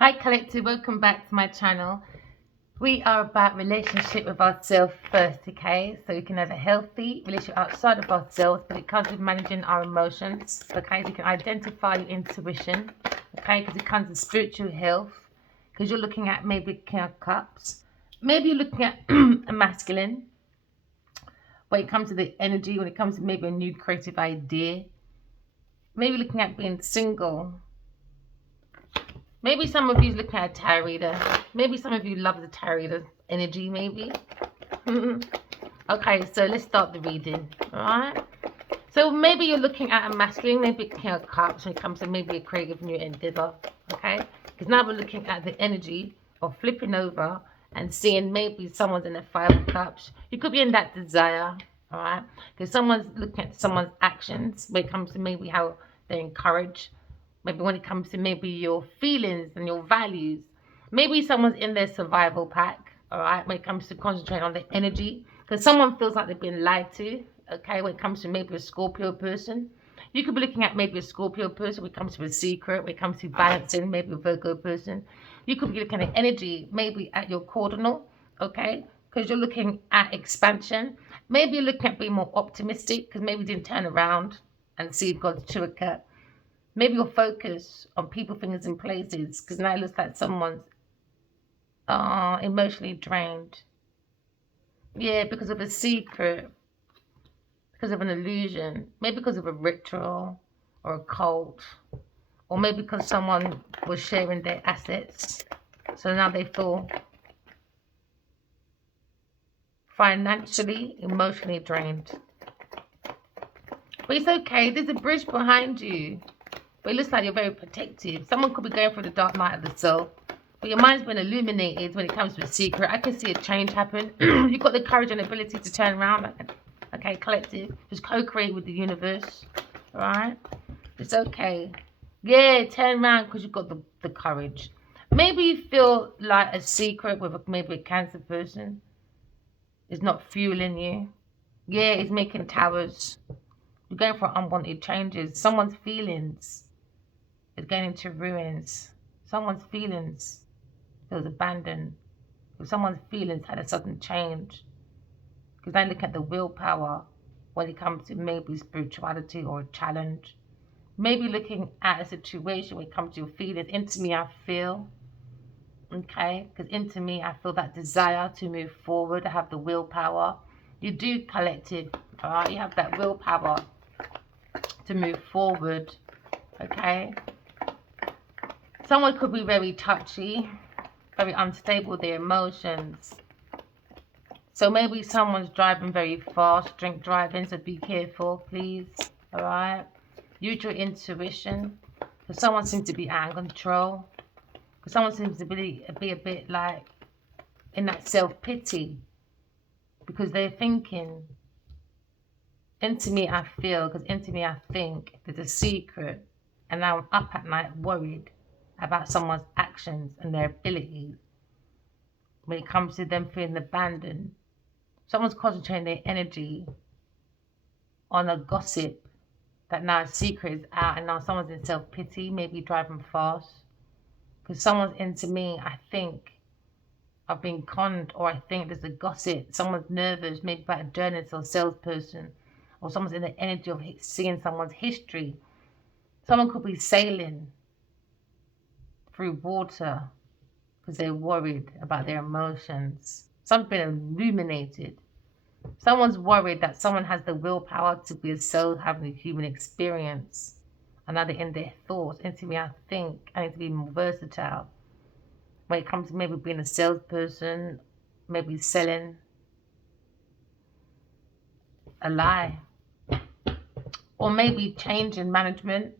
Hi collective, welcome back to my channel. We are about relationship with ourselves first, okay? So we can have a healthy relationship outside of ourselves, but it comes with managing our emotions, okay? So you can identify your intuition, okay? Because it comes with spiritual health, because you're looking at maybe King of Cups. Maybe you're looking at a masculine, when it comes to the energy, when it comes to maybe a new creative idea. Maybe looking at being single. Maybe some of you looking at a tarot reader. Maybe some of you love the tarot reader energy, maybe. Okay, so let's start the reading. Alright. So maybe you're looking at a masculine, maybe King of Cups when it comes to maybe a creative new endeavor. Okay? Because now we're looking at the energy of flipping over and seeing maybe someone's in the Five of Cups. You could be in that desire. Alright? Because someone's looking at someone's actions when it comes to maybe how they encourage. Maybe when it comes to maybe your feelings and your values. Maybe someone's in their survival pack, all right, when it comes to concentrating on the energy. Because someone feels like they've been lied to, okay, when it comes to maybe a Scorpio person. You could be looking at maybe a Scorpio person when it comes to a secret, when it comes to balancing, maybe a Virgo person. You could be looking at energy, maybe at your cardinal, okay, because you're looking at expansion. Maybe you're looking at being more optimistic because maybe you didn't turn around and see God's true cut. Maybe you'll focus on people, things, and places because now it looks like someone's emotionally drained. Yeah, because of a secret, because of an illusion, maybe because of a ritual or a cult, or maybe because someone was sharing their assets. So now they feel financially, emotionally drained. But it's okay, there's a bridge behind you. But it looks like you're very protective. Someone could be going through the dark night of the soul. But your mind's been illuminated when it comes to a secret. I can see a change happen. You've got the courage and ability to turn around. Okay, collective. Just co-create with the universe. Alright? It's okay. Yeah, turn around because you've got the courage. Maybe you feel like a secret with maybe a cancer person is not fueling you. Yeah, it's making towers. You're going for unwanted changes. Someone's feelings is going into ruins. Someone's feelings feels abandoned. If someone's feelings had a sudden change, because they look at the willpower when it comes to maybe spirituality or a challenge. Maybe looking at a situation when it comes to your feelings. Into me, I feel, okay? Because into me, I feel that desire to move forward. I have the willpower. You do collective, all right? You have that willpower to move forward, okay? Someone could be very touchy, very unstable with their emotions. So maybe someone's driving very fast, drink driving, so be careful, please. All right? Use your intuition. Because someone seems to be out of control. Because someone seems to be a bit like in that self-pity. Because they're thinking, into me I feel, because into me I think there's a secret. And now I'm up at night worried about someone's actions and their abilities when it comes to them feeling abandoned. Someone's concentrating their energy on a gossip that now a secret is out and now someone's in self-pity, maybe driving fast. Because someone's into me, I think I've been conned, or I think there's a gossip. Someone's nervous, maybe about a journalist or salesperson, or someone's in the energy of seeing someone's history. Someone could be sailing through water because they're worried about their emotions. Someone's been illuminated. Someone's worried that someone has the willpower to be a soul having a human experience. Another in their thoughts. Into me, I think I need to be more versatile. When it comes to maybe being a salesperson, maybe selling a lie, or maybe changing management,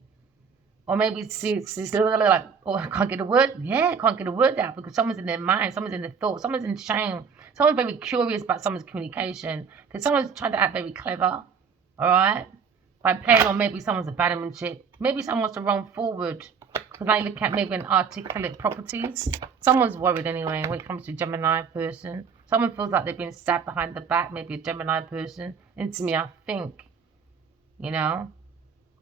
or maybe like, oh, I can't get a word. Yeah, I can't get a word out because someone's in their mind, someone's in their thoughts, someone's in shame, someone's very curious about someone's communication because someone's trying to act very clever, all right, by playing on maybe someone's abandonmentship. Maybe someone wants to run forward because I look at maybe an articulate properties. Someone's worried anyway when it comes to Gemini person. Someone feels like they've been stabbed behind the back, maybe a Gemini person. Into me, I think, you know,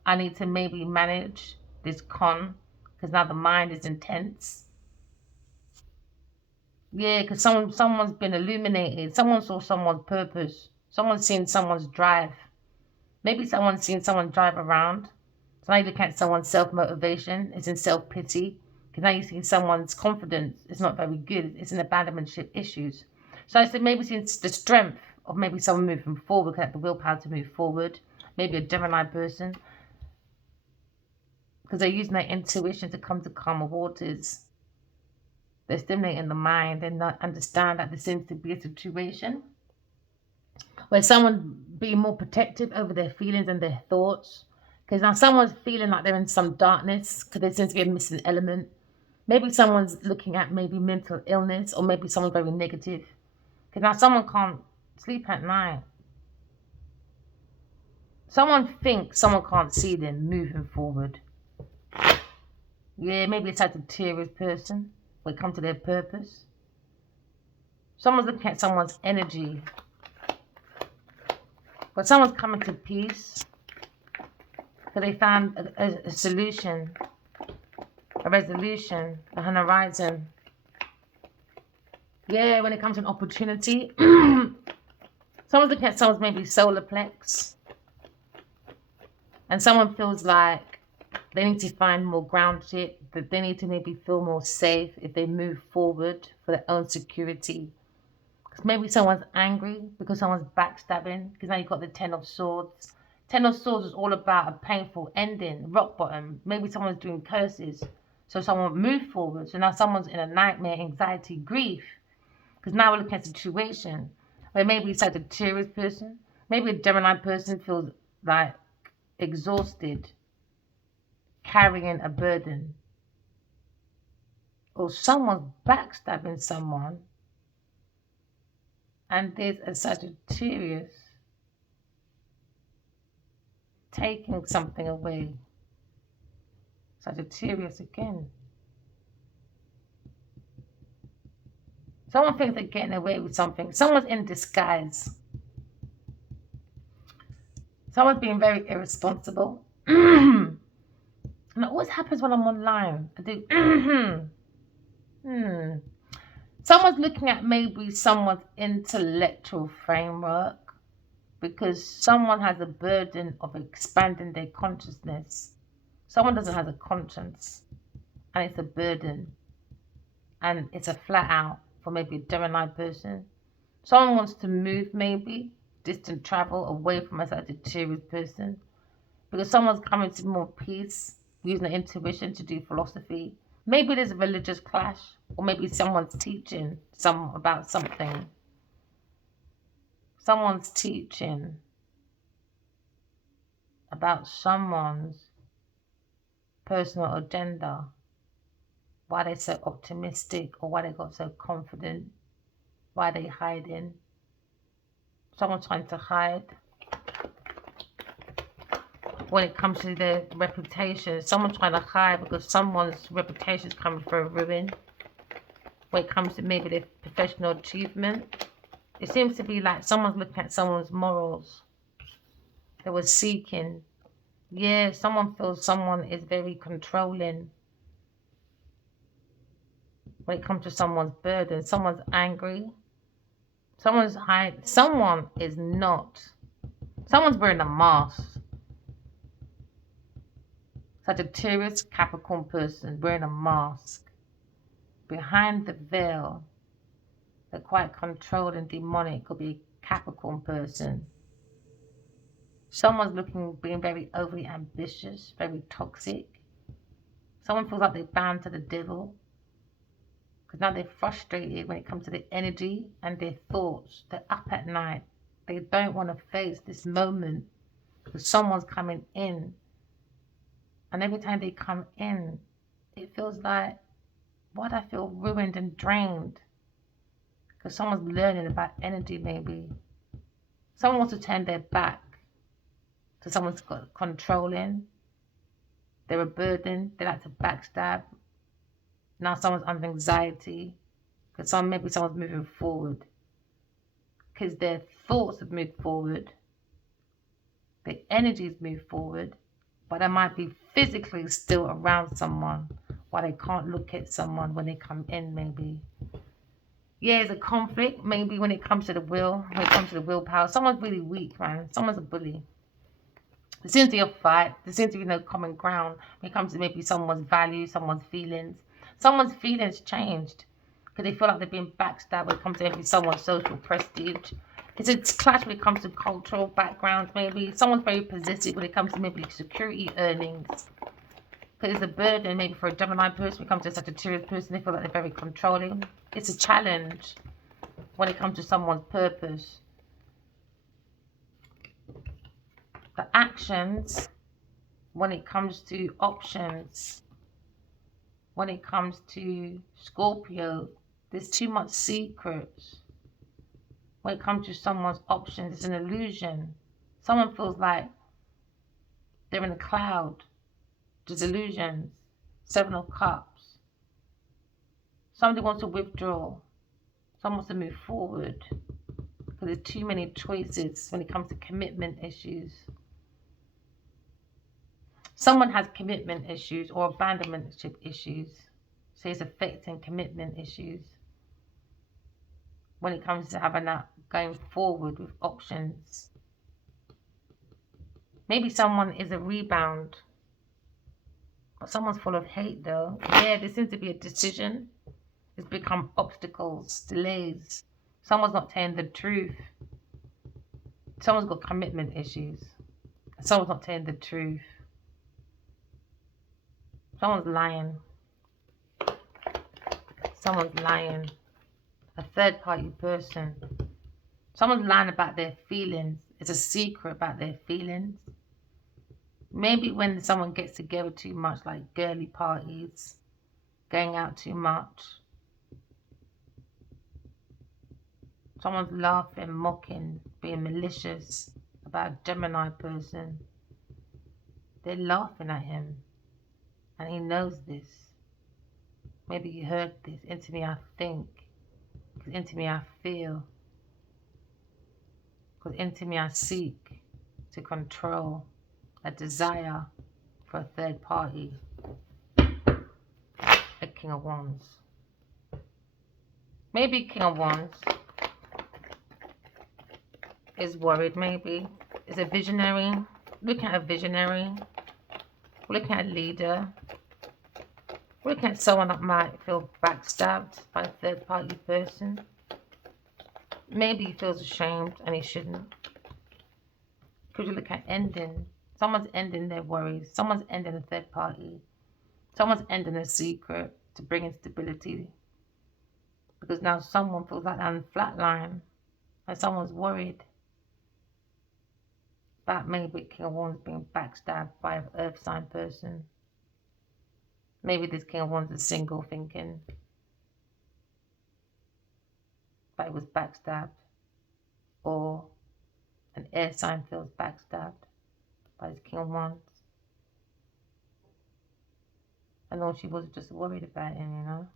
I need to maybe manage this con because now the mind is intense. Yeah, because someone's been illuminated. Someone saw someone's purpose. Someone's seen someone's drive. Maybe someone's seen someone drive around. So now you look at someone's self-motivation. It's in self-pity. Because now you see someone's confidence. It's not very good. It's in abandonmentship issues. So I said maybe since the strength of maybe someone moving forward, the willpower to move forward. Maybe a Gemini person. Because they're using their intuition to come to calmer waters. They're stimulating the mind and not understand that there seems to be a situation where someone being more protective over their feelings and their thoughts. Because now someone's feeling like they're in some darkness because there seems to be a missing element. Maybe someone's looking at maybe mental illness or maybe someone's very negative. Because now someone can't sleep at night. Someone thinks someone can't see them moving forward. Yeah, maybe it's a Sagittarius person when it comes to their purpose. Someone's looking at someone's energy. But someone's coming to peace. So they found a solution, a resolution, a horizon. Yeah, when it comes to an opportunity, someone's looking at someone's maybe solar plex. And someone feels like they need to find more grounded, that they need to maybe feel more safe if they move forward for their own security. Because maybe someone's angry because someone's backstabbing. Because now you've got the Ten of Swords. Ten of Swords is all about a painful ending, rock bottom. Maybe someone's doing curses. So someone moved forward. So now someone's in a nightmare, anxiety, grief. Because now we're looking at a situation where maybe it's like a Sagittarius person. Maybe a Gemini person feels like exhausted, carrying a burden. Or someone's backstabbing someone. And there's a Sagittarius taking something away. Sagittarius again. Someone thinks they're getting away with something. Someone's in disguise. Someone's being very irresponsible. And it always happens when I'm online. I do. Someone's looking at maybe someone's intellectual framework because someone has a burden of expanding their consciousness. Someone doesn't have a conscience, and it's a burden, and it's a flat out for maybe a Gemini person. Someone wants to move, maybe distant travel away from a Sagittarius person because someone's coming to more peace, using their intuition to do philosophy. Maybe there's a religious clash, or maybe someone's teaching about something. Someone's teaching about someone's personal agenda, why they're so optimistic or why they got so confident, why they hiding. Someone's trying to hide when it comes to their reputation. Someone's trying to hide because someone's reputation is coming for a ruin. When it comes to maybe their professional achievement, it seems to be like someone's looking at someone's morals. They were seeking. Yeah, someone feels someone is very controlling. When it comes to someone's burden, someone's angry. Someone's hiding. Someone is not. Someone's wearing a mask. Sagittarius, Capricorn person wearing a mask. Behind the veil, they're quite controlled and demonic. Could be a Capricorn person. Someone's being very overly ambitious, very toxic. Someone feels like they're bound to the devil. Because now they're frustrated when it comes to their energy and their thoughts. They're up at night. They don't want to face this moment because someone's coming in. And every time they come in, it feels like, why do I feel ruined and drained? Because someone's learning about energy maybe. Someone wants to turn their back. So someone's got controlling. They're a burden. They like to backstab. Now someone's under anxiety. Because maybe someone's moving forward. Because their thoughts have moved forward. Their energies move forward. But they might be physically still around someone. Why they can't look at someone when they come in maybe. Yeah, there's a conflict maybe when it comes to the will, when it comes to the willpower. Someone's really weak, man. Someone's a bully. There seems to be a fight. There seems to be no common ground when it comes to maybe someone's values, someone's feelings. Someone's feelings changed because they feel like they're being backstabbed when it comes to maybe someone's social prestige. It's a clash when it comes to cultural backgrounds, maybe. Someone's very possessive when it comes to maybe security earnings. Because it's a burden maybe for a Gemini person when it comes to a Sagittarius person. They feel like they're very controlling. It's a challenge when it comes to someone's purpose. The actions when it comes to options, when it comes to Scorpio, there's too much secrets. When it comes to someone's options, it's an illusion. Someone feels like they're in a cloud. There's illusions. Seven of Cups. Somebody wants to withdraw. Someone wants to move forward. Because there's too many choices when it comes to commitment issues. Someone has commitment issues or abandonment issues. So it's affecting commitment issues. When it comes to having that going forward with options. Maybe someone is a rebound. But someone's full of hate though. Yeah, there seems to be a decision. It's become obstacles, delays. Someone's not telling the truth. Someone's got commitment issues. Someone's not telling the truth. Someone's lying. Someone's lying. A third party person. Someone's lying about their feelings. It's a secret about their feelings. Maybe when someone gets together too much, like girly parties, going out too much. Someone's laughing, mocking, being malicious about a Gemini person. They're laughing at him. And he knows this. Maybe he heard this. Into me I think. Because into me I feel. Because into me I seek to control a desire for a third party. A King of Wands. Maybe King of Wands is worried, maybe. Is a visionary. Looking at a visionary. Looking at a leader. Looking at someone that might feel backstabbed by a third party person. Maybe he feels ashamed and he shouldn't. Could you look at ending? Someone's ending their worries. Someone's ending a third party. Someone's ending a secret to bring in stability. Because now someone feels like they're on the flat line. And someone's worried about maybe King of Wands being backstabbed by an earth sign person. Maybe this King of Wands is single thinking that he was backstabbed. Or an air sign feels backstabbed by his King of Wands. And all she was just worried about him, you know.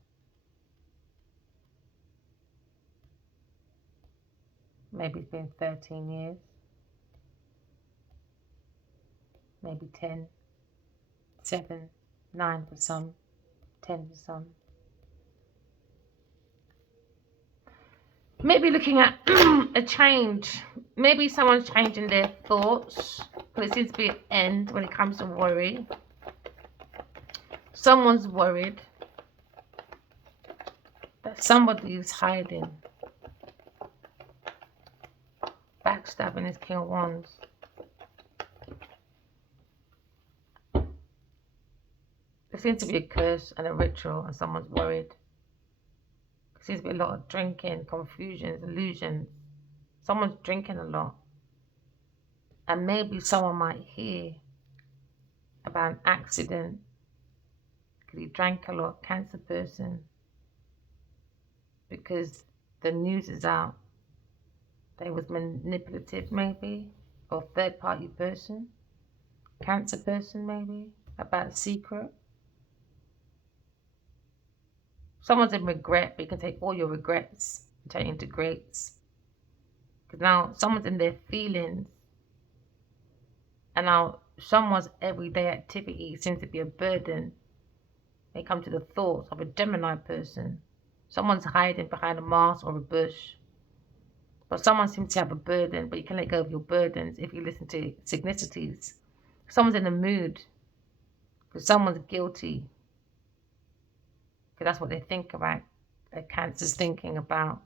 Maybe it's been 13 years. Maybe 10. 7. 9 for some. 10 for some. Maybe looking at a change. Maybe someone's changing their thoughts. Because it seems to be an end when it comes to worry. Someone's worried that somebody is hiding. Backstabbing his King of Wands. There seems to be a curse and a ritual and someone's worried. There seems to be a lot of drinking, confusions, illusions. Someone's drinking a lot. And maybe someone might hear about an accident because he drank a lot, cancer person. Because the news is out. They was manipulative maybe. Or third party person. Cancer person maybe. About a secret. Someone's in regret, but you can take all your regrets and turn it into greats. Because now someone's in their feelings. And now someone's everyday activity seems to be a burden. They come to the thoughts of a Gemini person. Someone's hiding behind a mask or a bush. But someone seems to have a burden, but you can let go of your burdens if you listen to synchronicities. Someone's in a mood because someone's guilty because that's what they think about. A Cancer's thinking about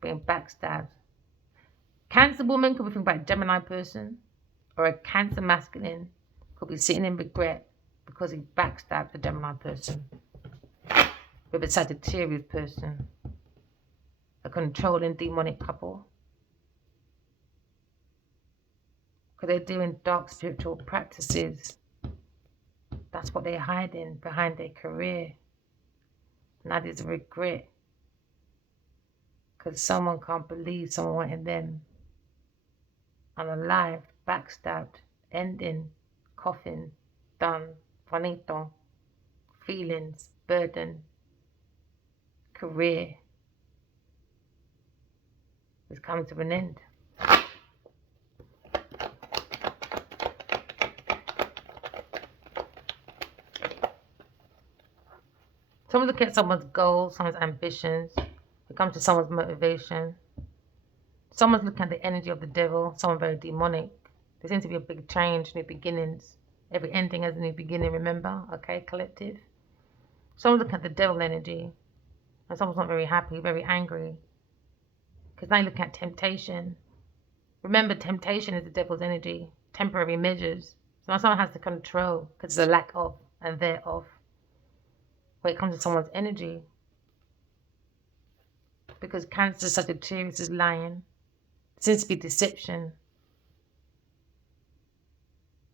being backstabbed. Cancer woman could be thinking about a Gemini person, or a Cancer masculine could be sitting in regret because he backstabbed a Gemini person. With a Sagittarius person, a controlling demonic couple, because they're doing dark spiritual practices. That's what they're hiding behind their career. Now there's a regret because someone can't believe someone wanted them unalive, backstabbed, ending, coffin, done, finito, feelings, burden, career is coming to an end. Someone look at someone's goals, someone's ambitions. It comes to someone's motivation. Someone's looking at the energy of the devil, someone very demonic. There seems to be a big change, new beginnings. Every ending has a new beginning, remember? Okay, collective. Someone's looking at the devil energy, and someone's not very happy, very angry. Because now you're looking at temptation. Remember, temptation is the devil's energy, temporary measures. So now someone has to control, because there's a lack of and thereof. When it comes to someone's energy. Because Cancer, Sagittarius is lying. It seems to be deception.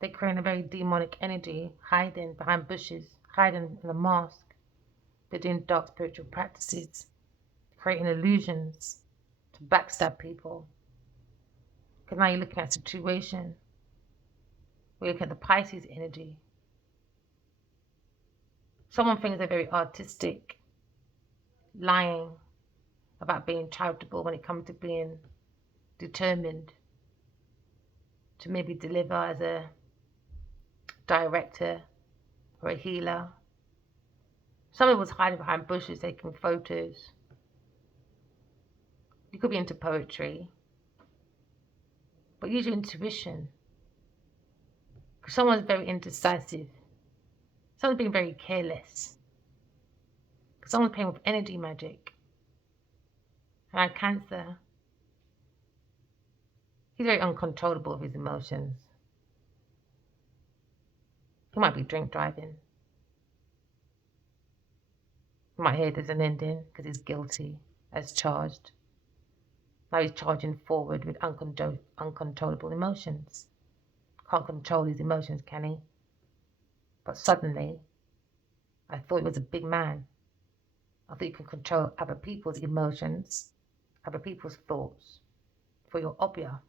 They're creating a very demonic energy, hiding behind bushes, hiding in a mask. They're doing dark spiritual practices, creating illusions to backstab people. Because now you're looking at a situation. We look at the Pisces energy. Someone thinks they're very artistic, lying about being charitable when it comes to being determined to maybe deliver as a director or a healer. Someone was hiding behind bushes taking photos. You could be into poetry, but use your intuition. Because someone's very indecisive. Someone's being very careless. Someone's playing with energy magic. And Cancer, he's very uncontrollable with his emotions. He might be drink driving. You might hear there's an ending because he's guilty as charged. Now he's charging forward with uncontrollable emotions. Can't control his emotions, can he? But suddenly, I thought he was a big man. I thought you can control other people's emotions, other people's thoughts. For your obia,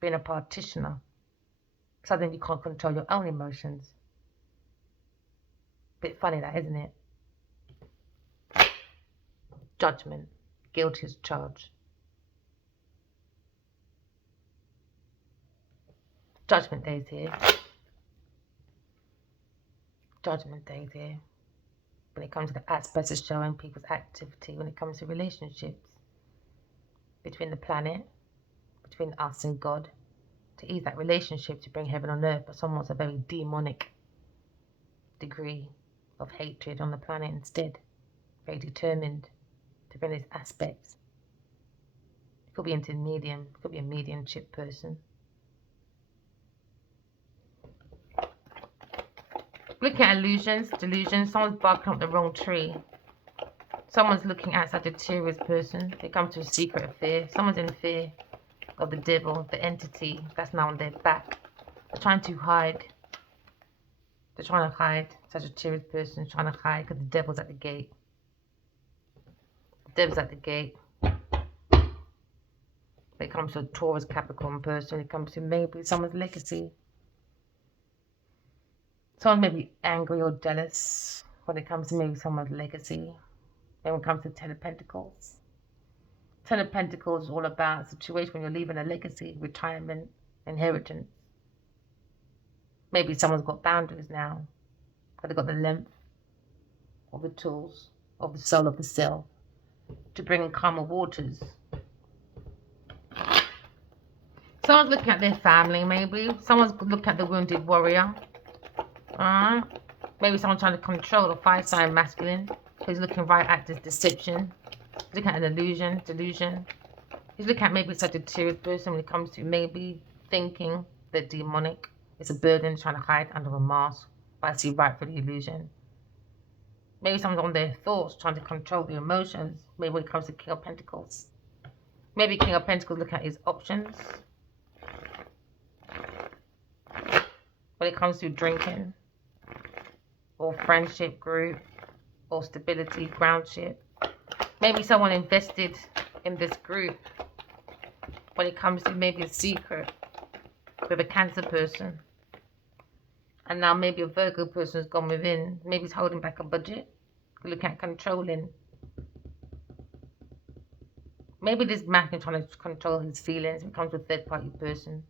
being a practitioner. Suddenly you can't control your own emotions. Bit funny that, isn't it? Judgment. Guilty as charged. Judgment Day's here. Judgment Day's here. When it comes to the aspects of showing people's activity, when it comes to relationships between the planet, between us and God, to ease that relationship to bring heaven on earth, but someone wants a very demonic degree of hatred on the planet instead. Very determined to bring these aspects. It could be into medium, it could be a mediumship person. Looking at illusions, delusions, someone's barking up the wrong tree. Someone's looking at Sagittarius person. They come to a secret of fear. Someone's in fear of the devil, the entity that's now on their back. They're trying to hide. They're trying to hide. Sagittarius person trying to hide because the devil's at the gate. The devil's at the gate. When it comes to a Taurus Capricorn person, it comes to maybe someone's legacy. Someone may be angry or jealous when it comes to maybe someone's legacy. Then when it comes to Ten of Pentacles. Ten of Pentacles is all about a situation when you're leaving a legacy, retirement, inheritance. Maybe someone's got boundaries now, but they've got the length. or the tools of the soul of the cell to bring in calmer waters. Someone's looking at their family, maybe. Someone's looking at the wounded warrior. Maybe someone trying to control the fire sign masculine. He's looking right at this deception. He's looking at an illusion, delusion. He's looking at maybe a Sagittarius person when it comes to maybe thinking they're demonic. It's a burden trying to hide under a mask, but I see right through the illusion. Maybe someone's on their thoughts trying to control their emotions. Maybe when it comes to King of Pentacles. Maybe King of Pentacles looking at his options. When it comes to drinking, or friendship group, or stability, groundship. Maybe someone invested in this group when it comes to maybe a secret with a Cancer person. And now maybe a Virgo person has gone within. Maybe he's holding back a budget. Looking at controlling. Maybe this man is trying to control his feelings when it comes to a third party person.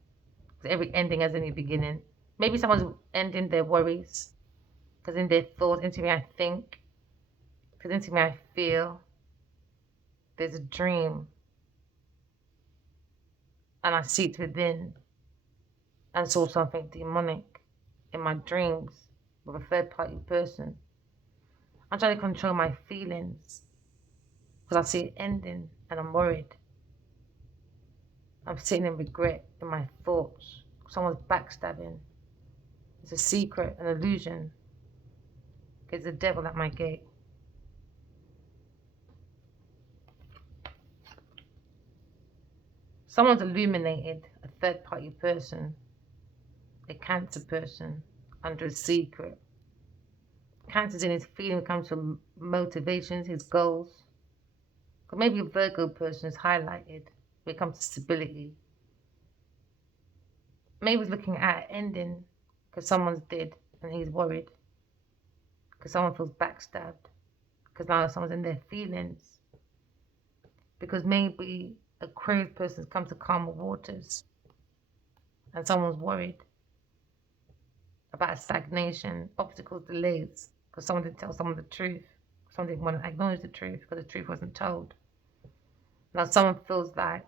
Because every ending has a new beginning. Maybe someone's ending their worries. Because in their thoughts, into me I think. Because into me I feel. There's a dream. And I see it within. And saw something demonic in my dreams with a third party person. I'm trying to control my feelings. Because I see it ending and I'm worried. I'm sitting in regret in my thoughts. Someone's backstabbing. It's a secret, an illusion. It's the devil at my gate. Someone's illuminated a third party person, a Cancer person, under a secret. Cancer's in his feeling when it comes to motivations, his goals. But maybe a Virgo person is highlighted when it comes to stability. Maybe he's looking at an ending because someone's dead and he's worried. Because someone feels backstabbed. Because now someone's in their feelings. Because maybe Aquarius person's come to calmer waters. And someone's worried about stagnation, obstacles, delays. Because someone didn't tell someone the truth. Someone didn't want to acknowledge the truth because the truth wasn't told. Now someone feels like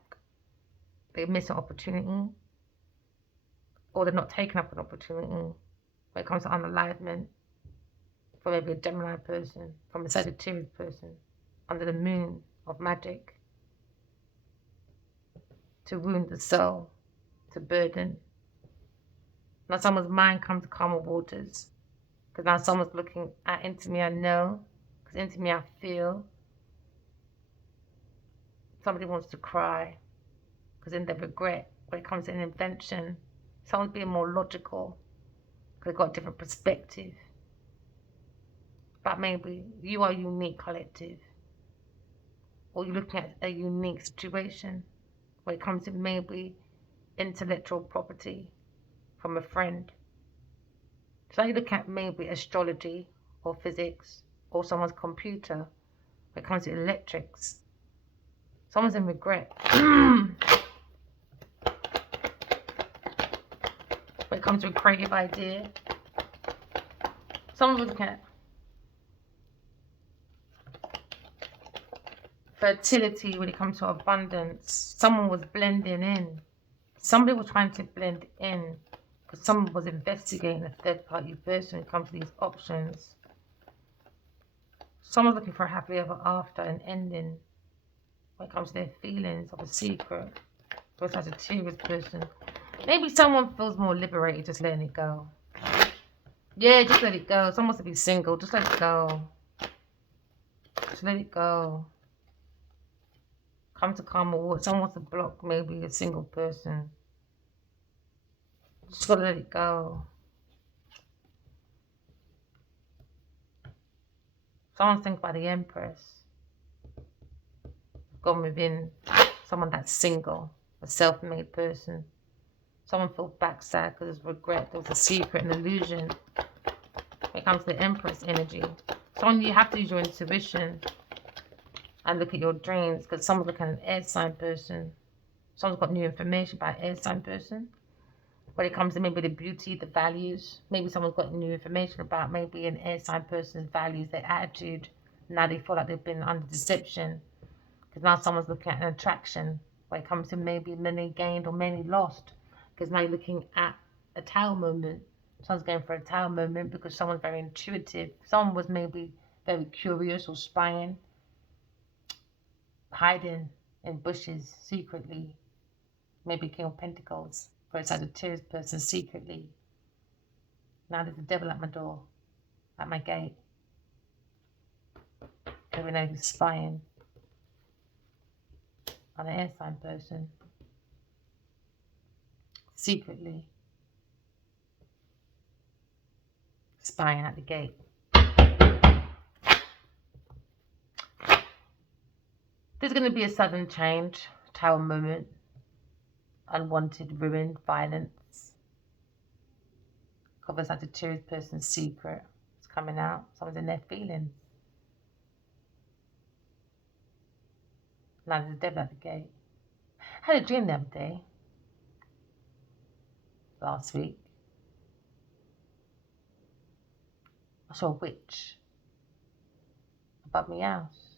they miss an opportunity. Or they're not taking up an opportunity when it comes to unalignment. From maybe a Gemini person, from a Sagittarius person, under the moon of magic. To wound the soul, to burden. Now someone's mind comes to calmer waters. Because now someone's looking at into me I know. Because into me I feel. Somebody wants to cry. Because in their regret, when it comes to an invention, someone's being more logical. Because they've got a different perspective. But maybe you are a unique collective. Or you're looking at a unique situation. When it comes to maybe intellectual property from a friend. So you look at maybe astrology or physics or someone's computer when it comes to electrics. Someone's in regret. When it comes to a creative idea. Someone's looking at fertility when it comes to abundance. Someone was blending in. Somebody was trying to blend in because someone was investigating a third party person when it comes to these options. Someone's looking for a happily ever after, an ending when it comes to their feelings of a secret. For a Sagittarius person. Maybe someone feels more liberated just letting it go. Yeah, just let it go. Someone wants to be single. Just let it go. Just let it go. Come to calmer water. Someone wants to block maybe a single person. Just gotta let it go. Someone's thinking about the Empress. Gone within someone that's single, a self-made person. Someone feels backstabbed because there's regret. There was a secret, an illusion. When it comes to the Empress energy. Someone, you have to use your intuition. And look at your dreams, because someone's looking at an air sign person. Someone's got new information about an air sign person. when it comes to maybe the beauty, the values. Maybe someone's got new information about maybe an air sign person's values, their attitude. Now they feel like they've been under deception. Because now someone's looking at an attraction when it comes to maybe many gained or many lost. Because now you're looking at a tower moment. Someone's going for a tower moment because someone's very intuitive. Someone was maybe very curious or spying, hiding in bushes secretly. Maybe King of Pentacles for a Sagittarius person secretly. Now there's a devil at my door, at my gate. And we know who's spying on an air sign person secretly, spying at the gate. There's going to be a sudden change, tower moment, unwanted ruin, violence. Of a Sagittarius person's secret. It's coming out. Someone's in their feelings. Now there's a devil at the gate. I had a dream the other day. Last week. I saw a witch above my house.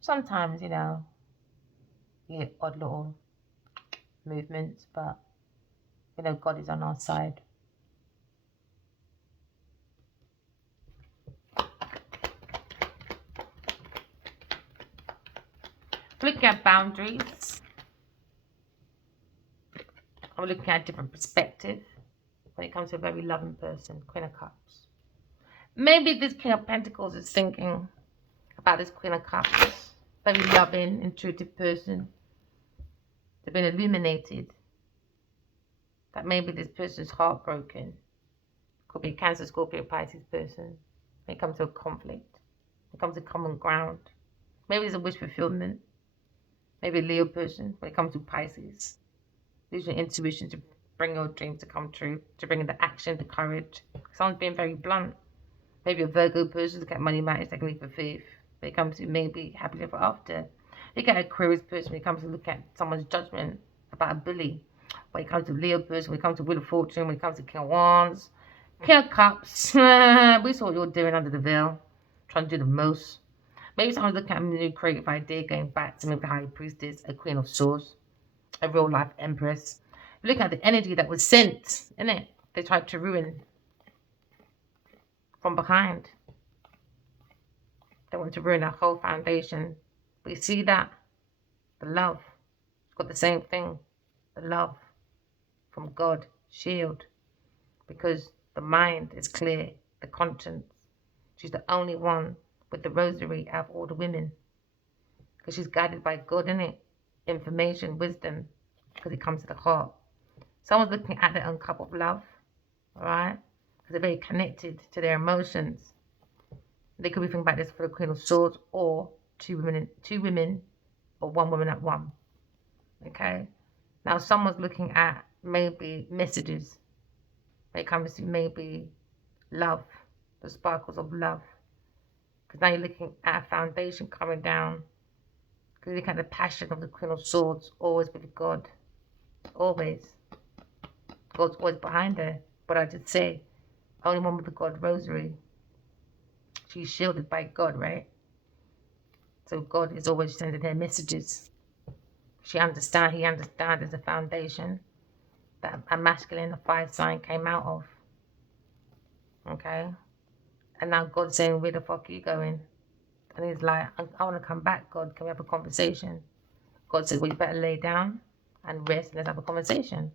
Sometimes, you know, you get odd little movements, but, you know, God is on our side. Looking at boundaries. I'm looking at a different perspective when it comes to a very loving person, Queen of Cups. Maybe this King of Pentacles is thinking about this Queen of Cups. Very loving, intuitive person. They've been illuminated. That maybe this person's heartbroken. Could be a Cancer, Scorpio, Pisces person. When it comes to a conflict. When it comes to common ground. Maybe there's a wish fulfillment. Maybe a Leo person when it comes to Pisces. Use your intuition to bring your dreams to come true. To bring in the action, the courage. Someone's being very blunt. Maybe a Virgo person, look at money matters, they can leave for faith. When it comes to maybe happy ever after. Look at a Aquarius person when it comes to look at someone's judgment about a bully. When it comes to Leo person, when it comes to Wheel of Fortune, when it comes to King of Wands, King of Cups. We saw what you're doing under the veil. Trying to do the most. Maybe someone's looking at a new creative idea, going back to maybe the High Priestess, a Queen of Swords, a real life Empress. Look at the energy that was sent, innit? They tried to ruin from behind. They want to ruin our whole foundation. But you see that? The love. It's got the same thing. The love from God. Shield. Because the mind is clear. The conscience. She's the only one with the rosary out of all the women. Because she's guided by God, innit? Information, wisdom. Because it comes to the heart. Someone's looking at their own cup of love. Alright? Because they're very connected to their emotions. They could be thinking about this for the Queen of Swords or two women or one woman at one. Okay? Now someone's looking at maybe messages when it comes to maybe love, the sparkles of love. Because now you're looking at a foundation coming down. Because you look at the passion of the Queen of Swords, always with God. Always. God's always behind her. But I just say, only one with the God rosary. She's shielded by God, right? So God is always sending her messages. He understands there's a foundation that a masculine, a fire sign came out of. Okay? And now God's saying, where the fuck are you going? And he's like, I want to come back, God. Can we have a conversation? God said, well, you better lay down and rest and let's have a conversation.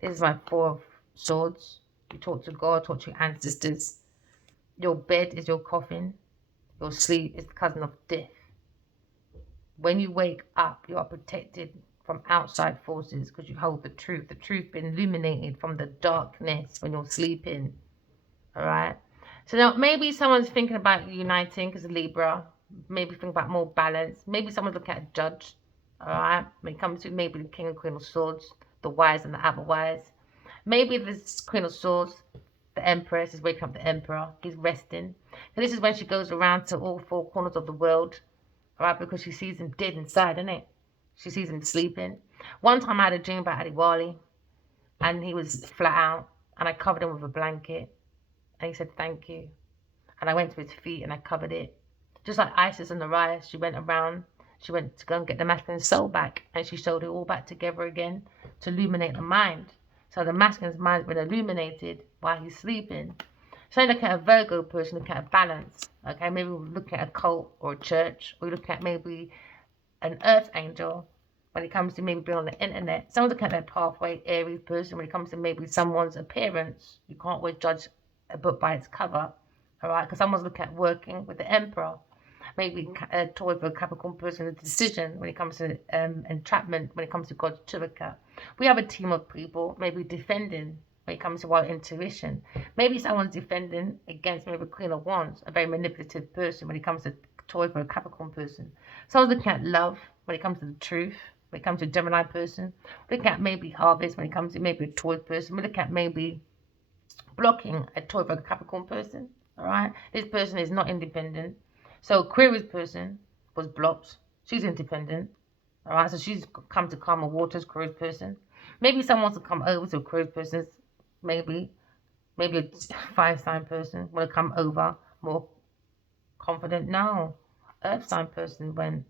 This is my 4 of Swords. You talk to God, talk to your ancestors. Your bed is your coffin. Your sleep is the cousin of death. When you wake up, you are protected from outside forces because you hold the truth. The truth being illuminated from the darkness when you're sleeping. All right? So now maybe someone's thinking about uniting because of Libra. Maybe thinking about more balance. Maybe someone's looking at a judge. All right? When it comes to maybe the King and Queen of Swords, the wise and the otherwise. Maybe this Queen of Swords, the Empress, is waking up the Emperor. He's resting. And this is when she goes around to all 4 corners of the world. All right? Because she sees him dead inside, innit? She sees him sleeping. One time I had a dream about Adiwali. and he was flat out, and I covered him with a blanket, and he said thank you, and I went to his feet and I covered it, just like Isis and the rise. She went around, she went to go and get the masculine soul back, and she showed it all back together again to illuminate the mind. So the masculine's mind's been illuminated while he's sleeping. So look at a Virgo person, look at a balance. Okay, maybe we're looking at a cult or a church, or we look at maybe an earth angel when it comes to maybe being on the internet. Someone's looking at their pathway, Aries person, when it comes to maybe someone's appearance. You can't always judge a book by its cover, all right? Because someone's looking at working with the emperor. Maybe a Taurus for a Capricorn person, a decision when it comes to entrapment, when it comes to God's Turika. We have a team of people maybe defending when it comes to our intuition. Maybe someone's defending against maybe Queen of Wands, a very manipulative person when it comes to Taurus for a Capricorn person. Someone's looking at love when it comes to the truth, when it comes to a Gemini person. We look at maybe harvest when it comes to maybe a Taurus person. We look at maybe blocking a Taurus for a Capricorn person, all right? This person is not independent. So Aquarius person was blocked. She's independent. All right, so she's come to calmer waters, Aquarius person. Maybe someone wants to come over to Aquarius person's, maybe a fire sign person want to come over more confident. No, earth sign person went.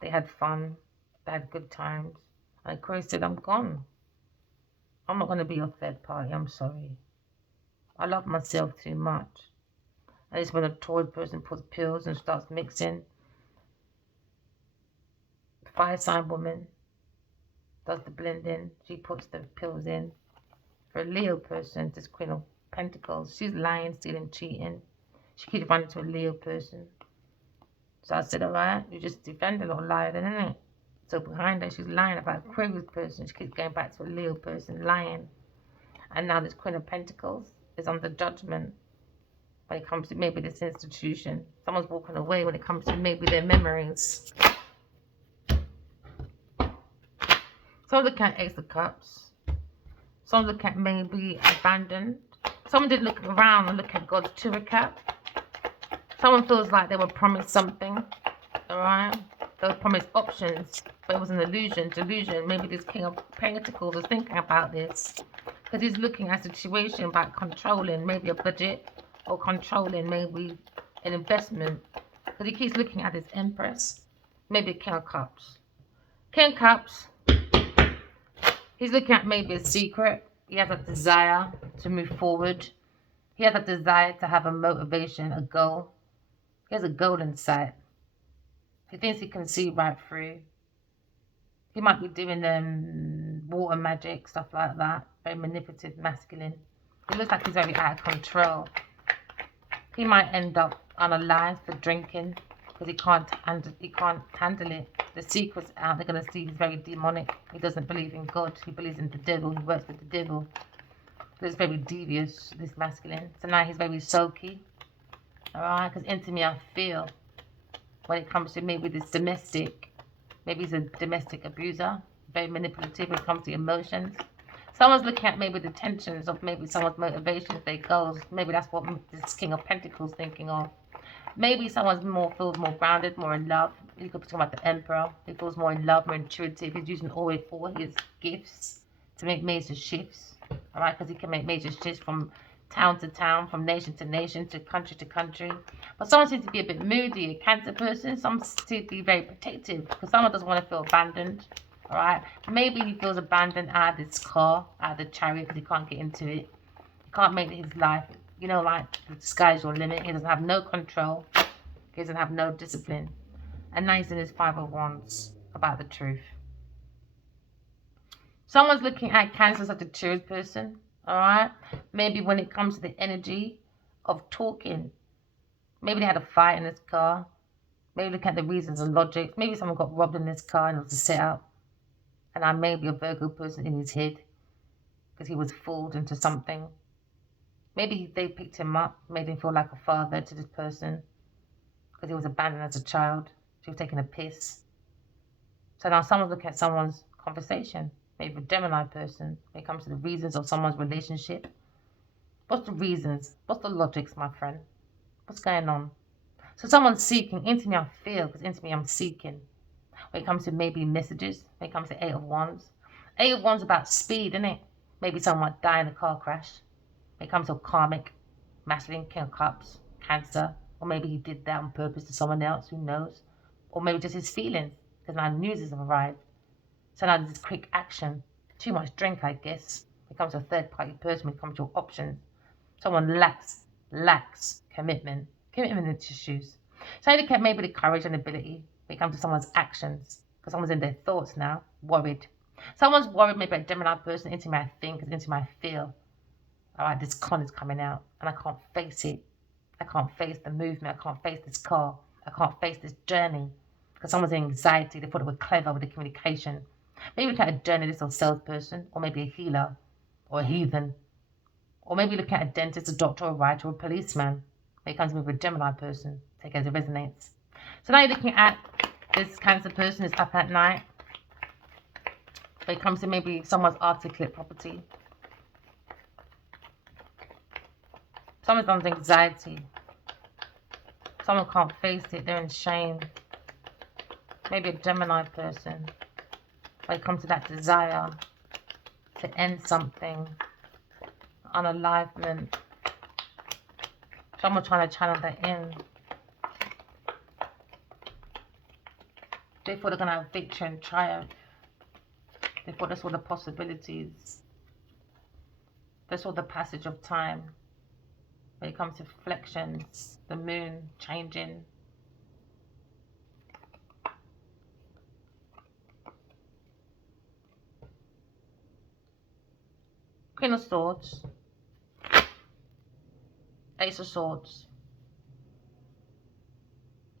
They had fun. They had good times. And Aquarius said, I'm gone. I'm not going to be your third party. I'm sorry. I love myself too much. And it's when a Taurus person puts pills and starts mixing. The fire sign woman does the blending. She puts the pills in. For a Leo person, this Queen of Pentacles, she's lying, stealing, cheating. She keeps running to a Leo person. So I said, all right, you just defend a little liar then, isn't it? So behind her, she's lying about Aquarius person. She keeps going back to a Leo person, lying. And now this Queen of Pentacles is under judgment when it comes to maybe this institution. Someone's walking away when it comes to maybe their memories. Some look at Ace of Cups. Some look at maybe abandoned. Someone did look around and look at God's Turika. Someone feels like they were promised something, all right? They were promised options, but it was an illusion, delusion. Maybe this King of Pentacles is thinking about this because he's looking at a situation about controlling maybe a budget or controlling maybe an investment, because he keeps looking at his Empress, maybe King of Cups. King of Cups, he's looking at maybe a secret. He has a desire to move forward. He has a desire to have a motivation, a goal. He has a goal in sight. He thinks he can see right through. He might be doing water magic, stuff like that. Very manipulative, masculine. He looks like he's very out of control. He might end up unalive for drinking because he can't handle it. The secret's out. They're going to see he's very demonic. He doesn't believe in God. He believes in the devil. He works with the devil. He's very devious, this masculine. So now he's very sulky. All right? Because into me, I feel when it comes to maybe this domestic, maybe he's a domestic abuser, very manipulative when it comes to emotions. Someone's looking at maybe the tensions of maybe someone's motivations, their goals. Maybe that's what this King of Pentacles thinking of. Maybe someone's feels more grounded, more in love. You could be talking about the Emperor. He feels more in love, more intuitive. He's using all his gifts to make major shifts. All right, because he can make major shifts from town to town, from nation to nation, to country. But someone seems to be a bit moody, a Cancer person. Some seem to be very protective because someone doesn't want to feel abandoned. All right, maybe he feels abandoned out of this car, out of the chariot, because he can't get into it. He can't make his life, you know, like the sky's your limit. He doesn't have no control. He doesn't have no discipline. And now he's in his 5 of Wands about the truth. Someone's looking at Cancer as a Taurus person. All right, maybe when it comes to the energy of talking, maybe they had a fight in this car. Maybe look at the reasons and logic. Maybe someone got robbed in this car and it was a setup. And I may be a Virgo person in his head because he was fooled into something. Maybe they picked him up, made him feel like a father to this person because he was abandoned as a child. She was taking a piss. So now someone's looking at someone's conversation. Maybe a Gemini person when it comes to the reasons of someone's relationship. What's the reasons? What's the logics, my friend? What's going on? So someone's seeking. Into me, I feel, because into me, I'm seeking. When it comes to maybe messages, when it comes to 8 of Wands. 8 of Wands about speed, isn't it? Maybe someone might die in a car crash. When it comes to karmic, masculine, King of Cups, Cancer. Or maybe he did that on purpose to someone else, who knows? Or maybe just his feelings, because now news has arrived. So now there's this quick action. Too much drink, I guess. When it comes to a third party person, when it comes to your options. Someone lacks commitment. Commitment issues. So I look at maybe the courage and ability when it comes to someone's actions. Because someone's in their thoughts now, worried. Someone's worried maybe a Gemini person, into my think, into my feel. Alright, this con is coming out and I can't face it. I can't face the movement. I can't face this car. I can't face this journey. Because someone's in anxiety. They thought they were clever with the communication. Maybe look at a journalist or salesperson, or maybe a healer, or a heathen. Or maybe look at a dentist, a doctor, a writer, or a policeman. When it comes with a Gemini person, take it as it resonates. So now you're looking at this Cancer person is up at night. When it comes to maybe someone's articulate property. Someone's on anxiety. Someone can't face it. They're in shame. Maybe a Gemini person. When it comes to that desire to end something. Unalivement. Someone trying to channel that in. They thought they're going to have victory and triumph. They thought they saw the possibilities. They saw the passage of time. When it comes to reflections, the moon changing. Queen of Swords. Ace of Swords.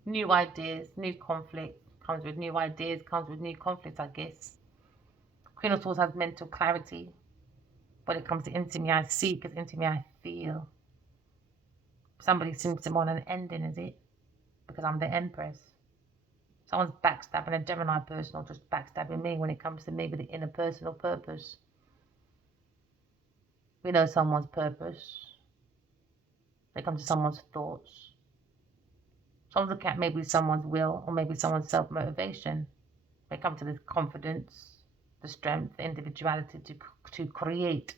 New ideas, new conflict. Comes with new ideas, comes with new conflicts, I guess. Queen of Swords has mental clarity. When it comes to into me, I see, because into me, I feel. Somebody seems to want an ending, is it? Because I'm the Empress. Someone's backstabbing a Gemini person, or just backstabbing me when it comes to maybe the interpersonal purpose. We know someone's purpose. When it comes to someone's thoughts. Someone's looking at maybe someone's will, or maybe someone's self-motivation. When it comes to the confidence, the strength, the individuality to create.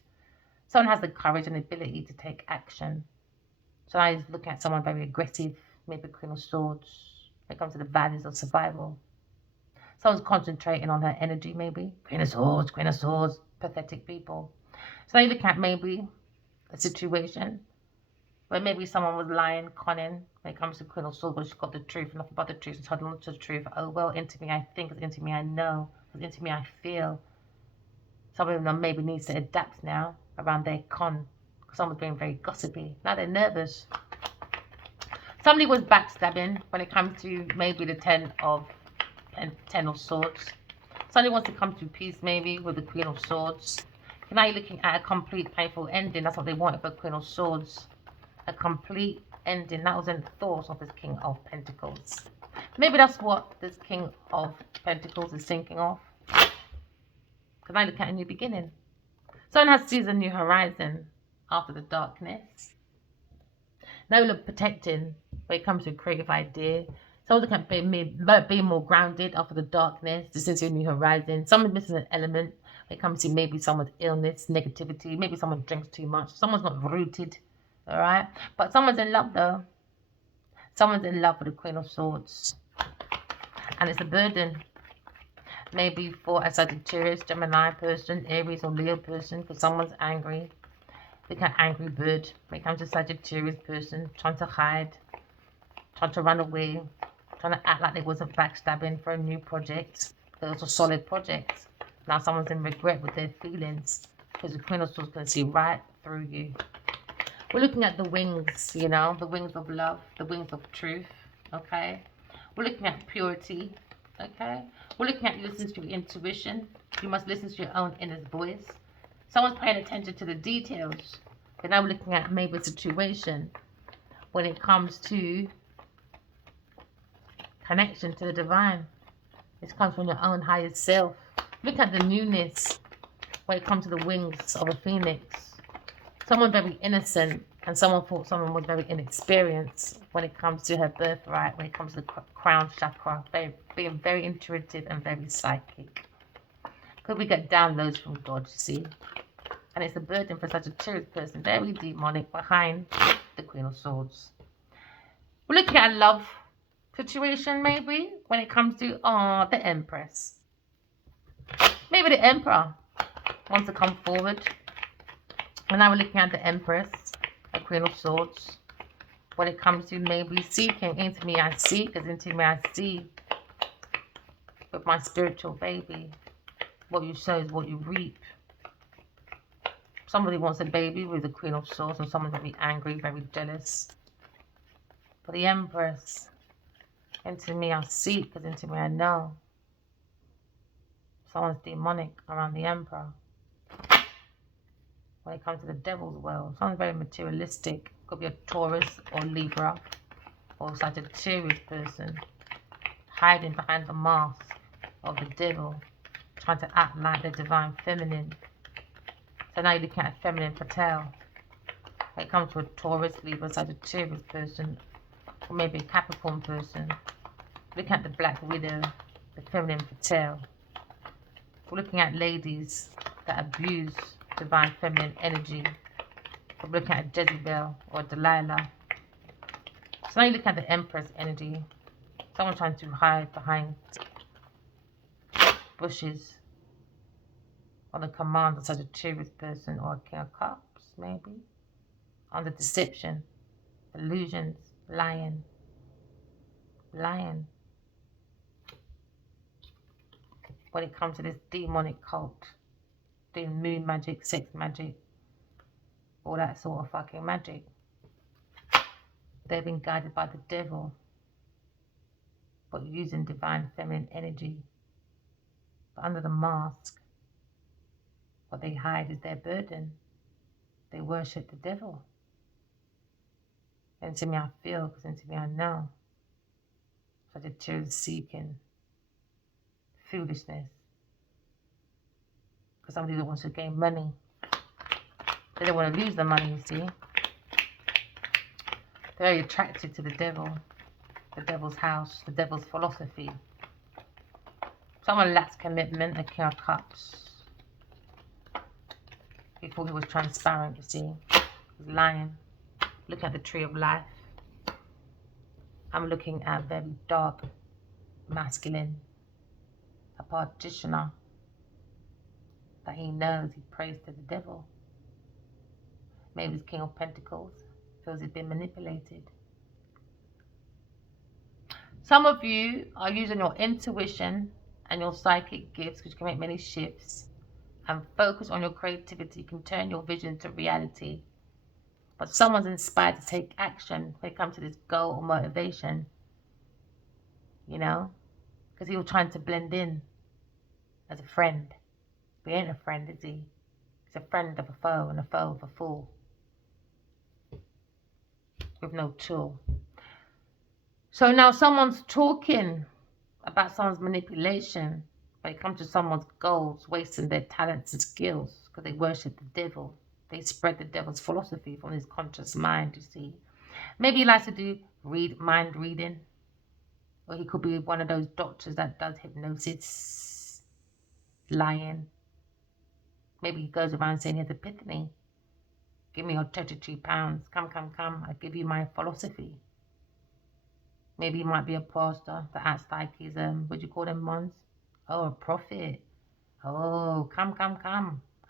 Someone has the courage and ability to take action. So I was looking at someone very aggressive, maybe Queen of Swords, when it comes to the values of survival. Someone's concentrating on her energy, maybe. Queen of Swords, pathetic people. So now you look at maybe a situation where maybe someone was lying, conning, when it comes to Queen of Swords, but she's got the truth, nothing but the truth, and holding on to the truth. Oh, well, into me I think, it's into me I know, it's into me I feel. Some of them maybe needs to adapt now around their con. Someone's being very gossipy. Now they're nervous. Somebody was backstabbing when it comes to maybe the Ten of Swords. Somebody wants to come to peace maybe with the Queen of Swords. Now you're looking at a complete painful ending. That's what they wanted for Queen of Swords. A complete ending. That was in the thoughts of this King of Pentacles. Maybe that's what this King of Pentacles is thinking of. Because now you look at a new beginning. Someone has sees a new horizon after the darkness. Now you look protecting when it comes to a creative idea. Someone can be more grounded after the darkness. This is your new horizon. Someone's missing an element when it comes to maybe someone's illness, negativity. Maybe someone drinks too much. Someone's not rooted. Alright? But someone's in love though. Someone's in love with the Queen of Swords. And it's a burden. Maybe for a Sagittarius, Gemini person, Aries or Leo person, because someone's angry. Look at angry bird. When it comes to Sagittarius person, trying to hide, trying to run away, trying to act like they wasn't backstabbing for a new project. It was a solid project. Now someone's in regret with their feelings, because the Queen of Swords can see right through you. We're looking at the wings, you know, the wings of love, the wings of truth, okay? We're looking at purity, okay? We're looking at you listening to your intuition. You must listen to your own inner voice. Someone's paying attention to the details. But now we're looking at maybe a situation when it comes to connection to the divine. It comes from your own higher self. Look at the newness when it comes to the wings of a phoenix. Someone very innocent, and someone thought someone was very inexperienced when it comes to her birthright, when it comes to the crown chakra, being very intuitive and very psychic. Could we get downloads from God, you see? And it's a burden for such a Sagittarius person, very demonic, behind the Queen of Swords. We're looking at a love situation, maybe, when it comes to the Empress. Maybe the Emperor wants to come forward. And now we're looking at the Empress, the Queen of Swords. When it comes to maybe seeking, into me I seek, as into me I see. With my spiritual baby, what you sow is what you reap. Somebody wants a baby with the Queen of Swords, and someone's going to be angry, very jealous. For the Empress, into me I seek, because into me I know. Someone's demonic around the Emperor. When it comes to the Devil's world, someone's very materialistic. Could be a Taurus or Libra or Sagittarius person, hiding behind the mask of the devil, trying to act like the divine feminine. So now you're looking at a feminine fatale. When it comes to a Taurus, Libra, Sagittarius person, or maybe a Capricorn person, looking at the Black Widow, the feminine fatale. We're looking at ladies that abuse divine feminine energy. We're looking at Jezebel or Delilah. So now you're looking at the Empress energy. Someone trying to hide behind bushes on the command of Sagittarius person or a King of Cups, maybe. Under deception, illusions, lying. When it comes to this demonic cult, doing moon magic, sex magic, all that sort of fucking magic. They've been guided by the devil, but using divine feminine energy. But under the mask, what they hide is their burden. They worship the devil. Into me I feel, because into me I know. Sagittarius seeking foolishness. Because somebody that wants to gain money. They don't want to lose the money, you see. They're very attracted to the devil's house, the devil's philosophy. Someone lacks commitment, the King of Cups. He thought he was transparent, you see. He's lying. Looking at the Tree of Life. I'm looking at very dark, masculine, a practitioner that he knows he prays to the devil. Maybe he's King of Pentacles, feels he's been manipulated. Some of you are using your intuition and your psychic gifts, because you can make many shifts, and focus on your creativity. You can turn your vision to reality. But someone's inspired to take action when it comes to this goal or motivation, you know, because he was trying to blend in as a friend. But he ain't a friend, is he? He's a friend of a foe and a foe of a fool. With no tool. So now someone's talking about someone's manipulation when it comes to someone's goals, wasting their talents and skills because they worship the devil. They spread the devil's philosophy from his conscious mind, you see. Maybe he likes to do mind reading. Or he could be one of those doctors that does hypnosis. Lying. Maybe he goes around saying he has epiphany. Give me your £32. Come. I give you my philosophy. Maybe he might be a pastor that acts like he's, what do you call them ones? Oh, a prophet. Oh, come.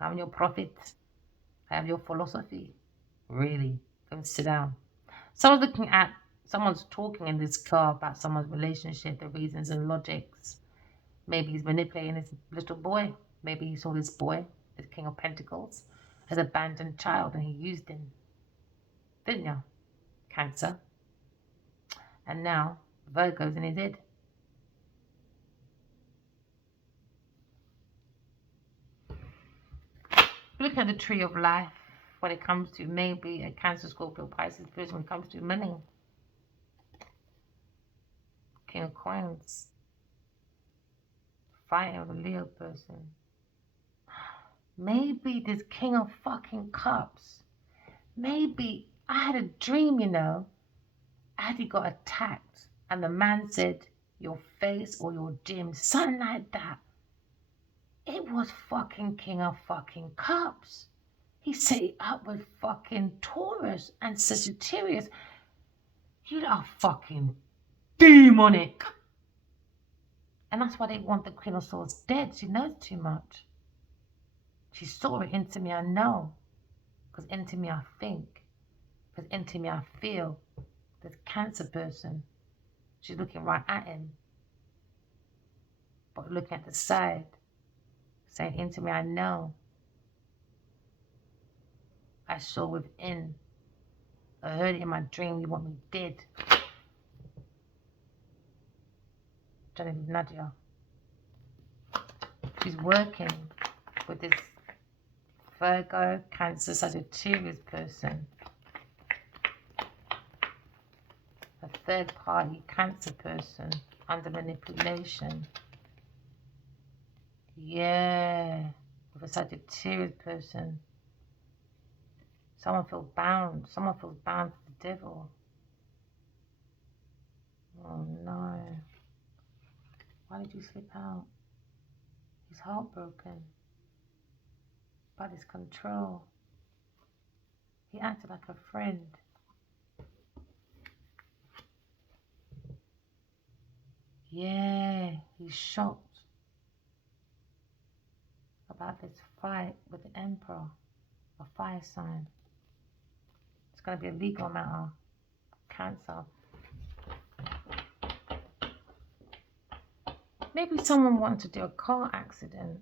I'm your prophet. I have your philosophy. Really? Come sit down. Someone's talking in this car about someone's relationship, the reasons and logics. Maybe he's manipulating his little boy. Maybe he saw this boy, the King of Pentacles, as an abandoned child and he used him. Didn't you? Cancer. And now Virgo's in his head. Look at the Tree of Life when it comes to maybe a Cancer, Scorpio, Pisces person when it comes to money. King of Coins. Fire of a Leo person. Maybe this King of fucking Cups. Maybe I had a dream, you know. Addy got attacked and the man said, your face or your gym, something like that. It was fucking King of fucking Cups. He set it up with fucking Taurus and Sagittarius. You are fucking demonic. And that's why they want the Queen of Swords dead. She knows too much. She saw it into me, I know. Because into me I think. Because into me I feel. This Cancer person. She's looking right at him. But looking at the side. Saying into me, I know. I saw within. I heard it in my dream. You want me dead. Genevieve Nadia. She's working with this Virgo, Cancer, Sagittarius person. A third party Cancer person under manipulation. Yeah, with a Sagittarius person. Someone feels bound. Someone feels bound to the devil. Oh no. Why did you slip out? He's heartbroken. By his control. He acted like a friend. Yeah, he's shocked about this fight with the Emperor, a fire sign. It's going to be a legal matter. Cancer. Maybe someone wanted to do a car accident.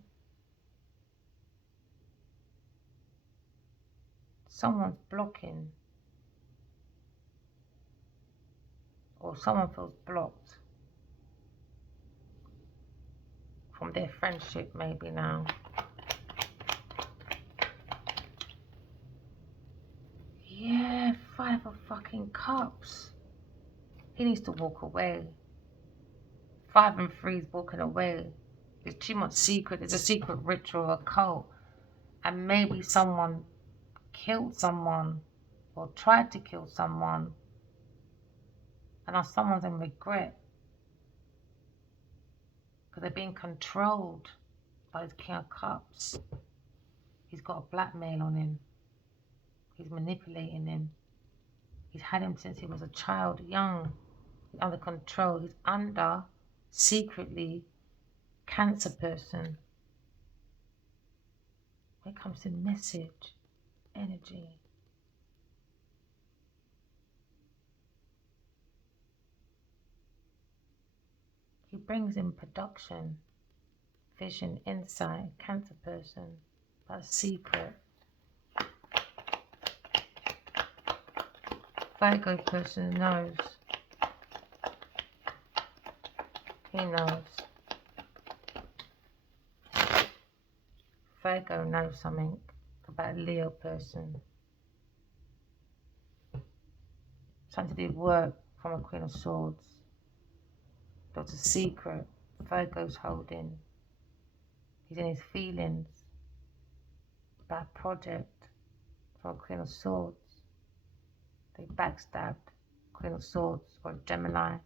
Someone's blocking. Or someone feels blocked from their friendship maybe now. Yeah, 5 of fucking cups. He needs to walk away. 5 and 3 is walking away. There's too much secret. There's a secret ritual, a cult. And maybe someone killed someone or tried to kill someone. And now someone's in regret. Because they're being controlled by his King of Cups. He's got a blackmail on him. He's manipulating him. He's had him since he was a child, young. He's under control. He's under, secretly, Cancer person. Here comes the message, energy. He brings in production, vision, insight, Cancer person, but a secret. Virgo person knows. He knows. Virgo knows something about Leo person. Something to do with work from a Queen of Swords. There was a secret Virgo's holding. He's in his feelings about a project from a Queen of Swords. They backstabbed Queen of Swords or Gemini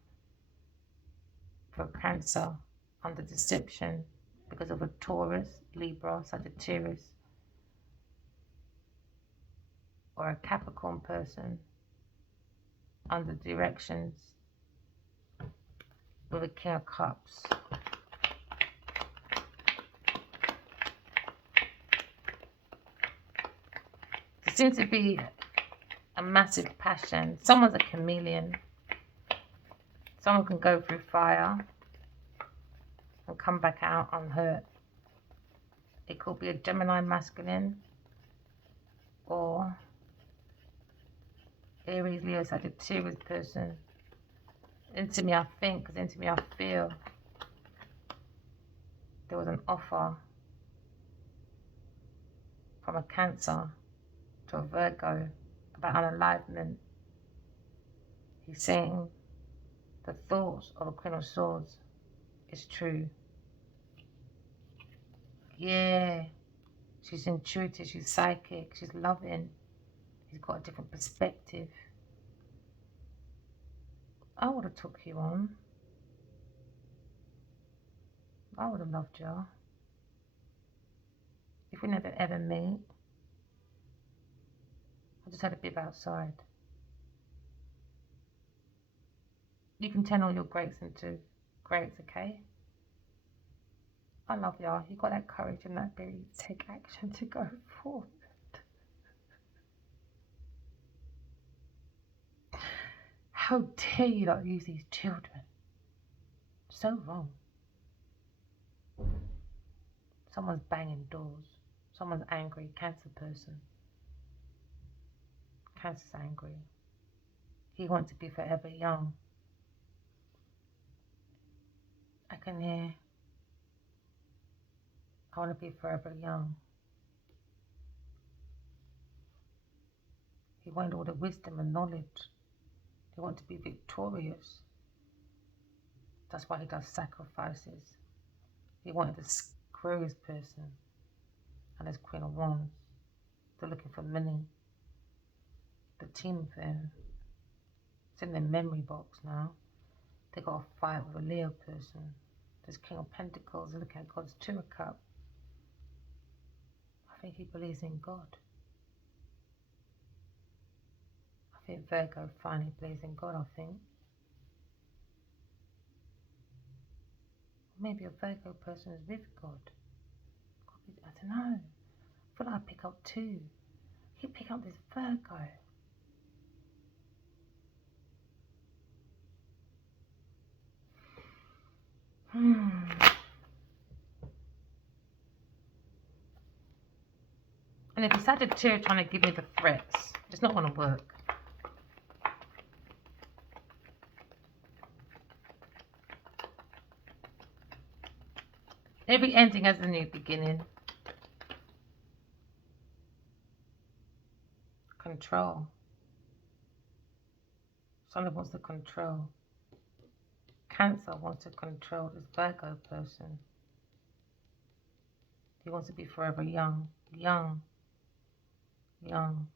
for Cancer under deception because of a Taurus, Libra, Sagittarius, or a Capricorn person under directions with a King of Cups. There seems to be a massive passion. Someone's a chameleon. Someone can go through fire and come back out unhurt. It could be a Gemini masculine or Aries, Leo, Sagittarius person. Into me I think, because into me I feel. There was an offer from a Cancer to a Virgo about unalignment. He's saying the thoughts of a Queen of Swords is true. Yeah, she's intuitive, she's psychic, she's loving. He's got a different perspective. I would have took you on. I would have loved you. If we never ever meet, I just had a bib outside. You can turn all your greats into greats, okay? I love y'all. You got that courage and that ability to take action to go forward. How dare you not use these children? So wrong. Someone's banging doors. Someone's angry. Cancer person. Cancer's angry. He wants to be forever young. I can hear. I want to be forever young. He wanted all the wisdom and knowledge. He wants to be victorious. That's why he does sacrifices. He wanted the screwiest person. And there's Queen of Wands. They're looking for money. The team thing. It's in their memory box now. They got to fight with a Leo person. There's King of Pentacles. They're looking at God's Two of Cups. I think he believes in God. I think Virgo finally believes in God, I think. Maybe a Virgo person is with God. I don't know. I feel like I pick up two. I keep picking up this Virgo. And if it's Sagittarius trying to give me the threats, it's not going to work. Every ending has a new beginning. Control. Someone wants to control. Cancer wants to control this Virgo person. He wants to be forever young. Young. Young.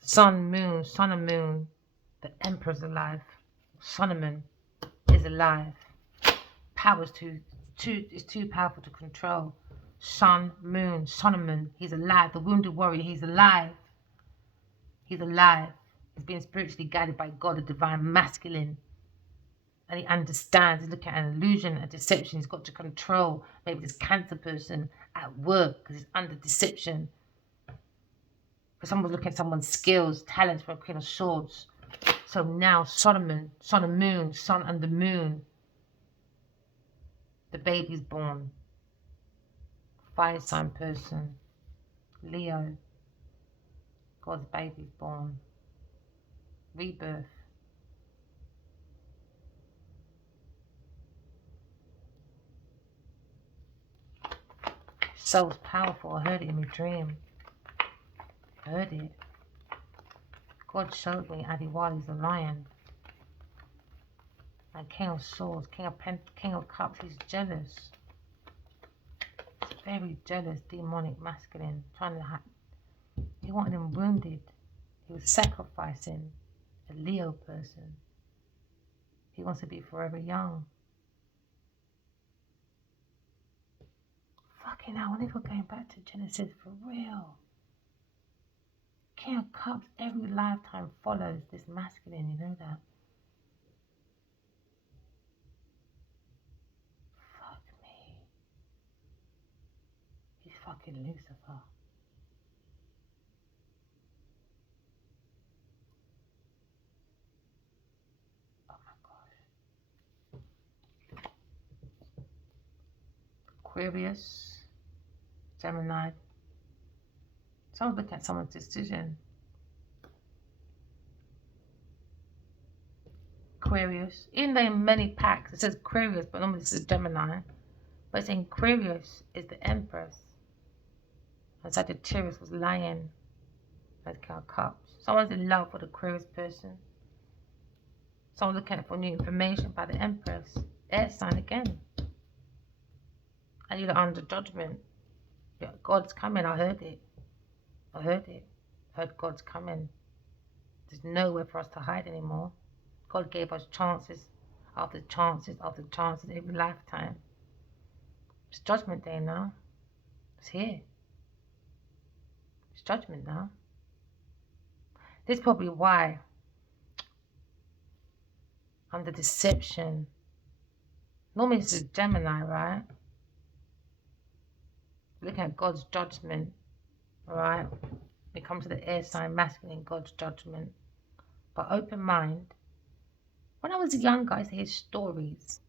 Sun, moon, sun and moon. The Emperor's alive. Solomon is alive. Power's is too powerful to control. Sun, moon, Solomon, he's alive. The wounded warrior, he's alive. He's alive. He's being spiritually guided by God, the divine masculine. And he understands. He's looking at an illusion, a deception. He's got to control maybe this Cancer person at work because he's under deception. Because someone's looking at someone's skills, talents for a Queen of Swords. So now Solomon, sun and moon, sun and the moon. The baby's born. Fire sign person. Leo. God's baby's born. Rebirth. Soul's powerful. I heard it in my dream. I heard it. God showed me Adiwali's a lion. And King of Swords, King of Cups, he's jealous. He's very jealous, demonic, masculine, trying to he wanted him wounded. He was sacrificing a Leo person. He wants to be forever young. Fucking hell, when if we're going back to Genesis for real. King of Cups, every lifetime follows this masculine, you know that? Fuck me. He's fucking Lucifer. Oh my gosh. Aquarius, Gemini. Someone's looking at someone's decision. Aquarius. Even though in many packs it says Aquarius, but normally this is Gemini. But it's in Aquarius is the Empress. And Sagittarius was Lion. Like King of Cups. Someone's in love with the Aquarius person. Someone's looking for new information about the Empress. Air sign again. And you're under judgment. Yeah, God's coming, I heard it. I heard it. Heard God's coming. There's nowhere for us to hide anymore. God gave us chances after chances after chances every lifetime. It's Judgment Day now. It's here. It's Judgment now. This is probably why. Under deception. Normally it's a Gemini, right? Looking at God's judgment, right? We come to the air sign masculine, God's judgment. But open mind. When I was younger, I used to hear stories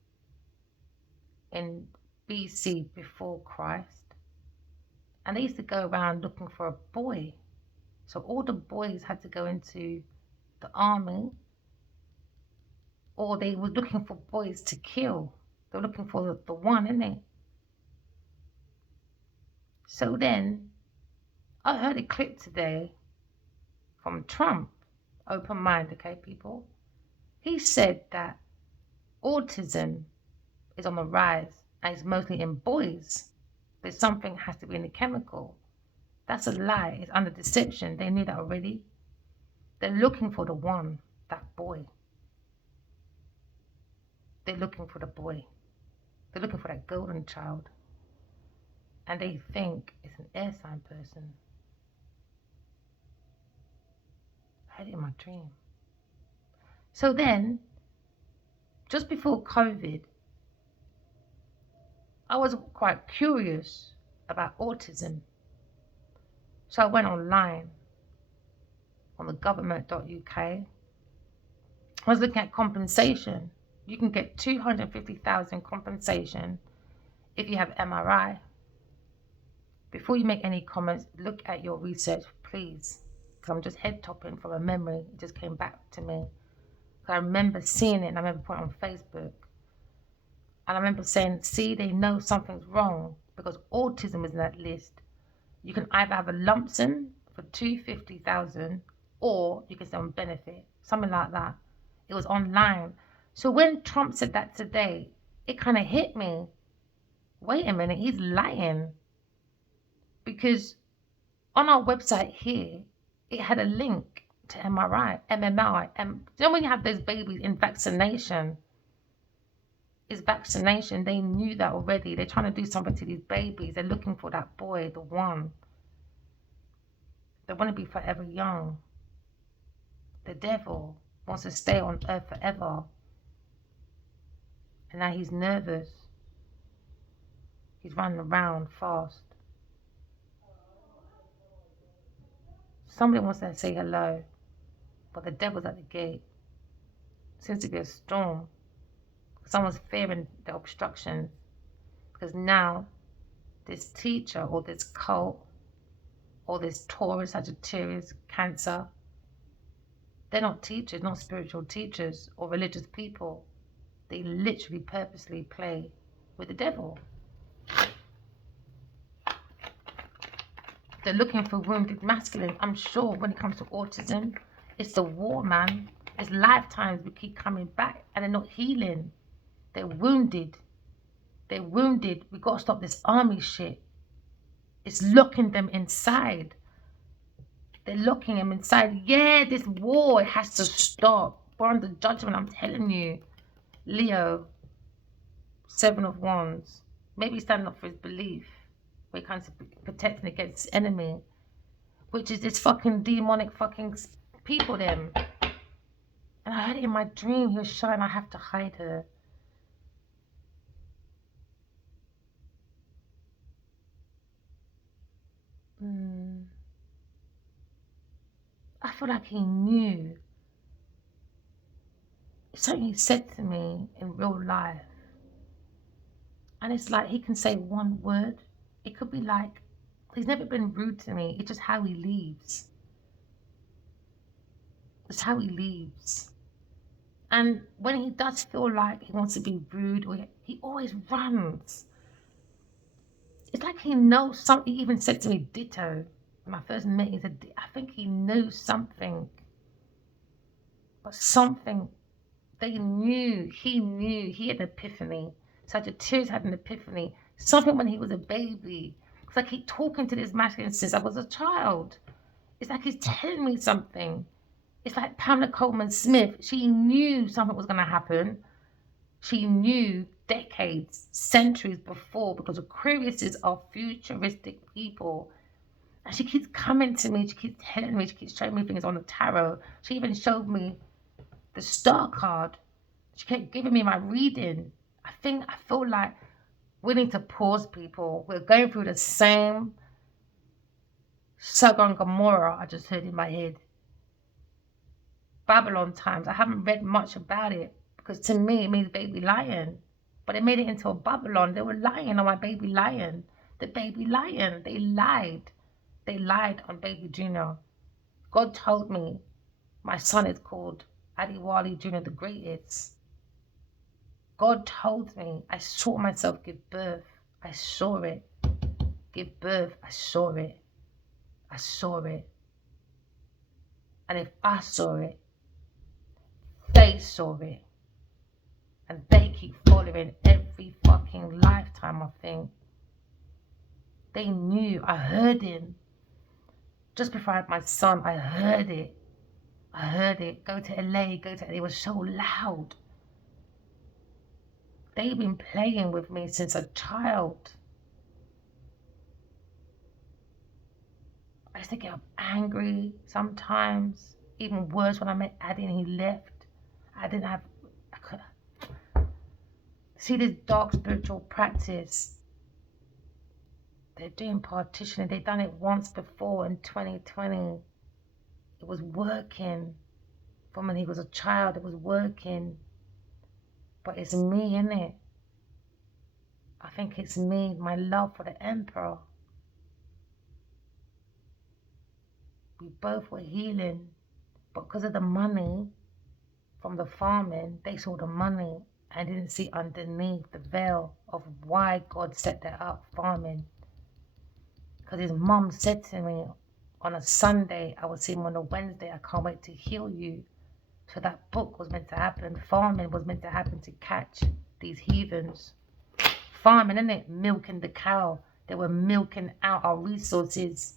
in BC, before Christ. And they used to go around looking for a boy. So all the boys had to go into the army, or they were looking for boys to kill. They were looking for the one, innit? So then, I heard a clip today from Trump. Open mind, okay, people? He said that autism is on the rise and it's mostly in boys. There's something has to be in the chemical. That's a lie. It's under deception. They knew that already. They're looking for the one, that boy. They're looking for the boy. They're looking for that golden child. And they think it's an air sign person. I had it in my dream. So then, just before COVID, I was quite curious about autism. So I went online on the government.uk. I was looking at compensation. You can get 250,000 compensation if you have MRI. Before you make any comments, look at your research, please. Because I'm just head topping from a memory. It just came back to me. I remember seeing it and I remember putting it on Facebook. And I remember saying, see, they know something's wrong because autism is in that list. You can either have a lump sum for 250,000 or you can stay on benefit, something like that. It was online. So when Trump said that today, it kind of hit me. Wait a minute, he's lying. Because on our website here, it had a link to MRI, MMR. You know when you have those babies in vaccination, it's vaccination. They knew that already. They're trying to do something to these babies. They're looking for that boy, the one. They want to be forever young. The devil wants to stay on earth forever. And now he's nervous. He's running around fast. Somebody wants to say hello, but the devil's at the gate. Seems to be a storm. Someone's fearing the obstructions because now this teacher or this cult or this Taurus, Sagittarius, Cancer, they're not teachers, not spiritual teachers or religious people. They literally purposely play with the devil. They're looking for wounded masculine. I'm sure when it comes to autism, it's the war, man. It's lifetimes we keep coming back and they're not healing. They're wounded. They're wounded. We got to stop this army shit. It's locking them inside. They're locking them inside. Yeah, this war, it has to stop. We're under judgment, I'm telling you. Leo, 7 of Wands. Maybe standing up for his belief. When it comes to protecting against his enemy. Which is this fucking demonic fucking people them. And I heard it in my dream. He was showing I have to hide her. I feel like he knew. It's something he said to me in real life. And it's like he can say one word. It could be like, he's never been rude to me. It's just how he leaves. It's how he leaves. And when he does feel like he wants to be rude, or he always runs. It's like he knows something. He even said to me, ditto. When I first met him, he said, I think he knew something. But something, they knew, he had an epiphany. Sagittarius had an epiphany. Something when he was a baby. It's like he's talking to this masculine since I was a child. It's like he's telling me something. It's like Pamela Coleman Smith. She knew something was going to happen. She knew decades, centuries before, because Aquariuses are futuristic people. And she keeps coming to me, she keeps telling me, she keeps showing me things on the tarot. She even showed me the star card. She kept giving me my reading. I feel like we need to pause, people. We're going through the same Sodom and Gomorrah I just heard in my head. Babylon times. I haven't read much about it because to me it means baby lion. But they made it into a Babylon. They were lying on my baby lion. The baby lion. They lied. They lied on baby Junior. God told me my son is called Adiwali Junior the Greatest. God told me. I saw myself give birth. I saw it. Give birth. I saw it. I saw it. And if I saw it, they saw it. And they keep following every fucking lifetime, I think. They knew. I heard him. Just before I had my son, I heard it. I heard it. Go to LA, go to LA. It was so loud. They've been playing with me since a child. I used to get angry sometimes. Even worse when I met Addy and he left. I could see this dark spiritual practice. They're doing partitioning. They've done it once before in 2020. It was working. From when he was a child, it was working. But it's me, innit? I think it's me, my love for the Emperor. We both were healing. But because of the money from the farming, they saw the money and didn't see underneath the veil of why God set that up, farming. Because his mum said to me on a Sunday, I would see him on a Wednesday, I can't wait to heal you. So that book was meant to happen. Farming was meant to happen to catch these heathens. Farming, innit? Milking the cow. They were milking out our resources.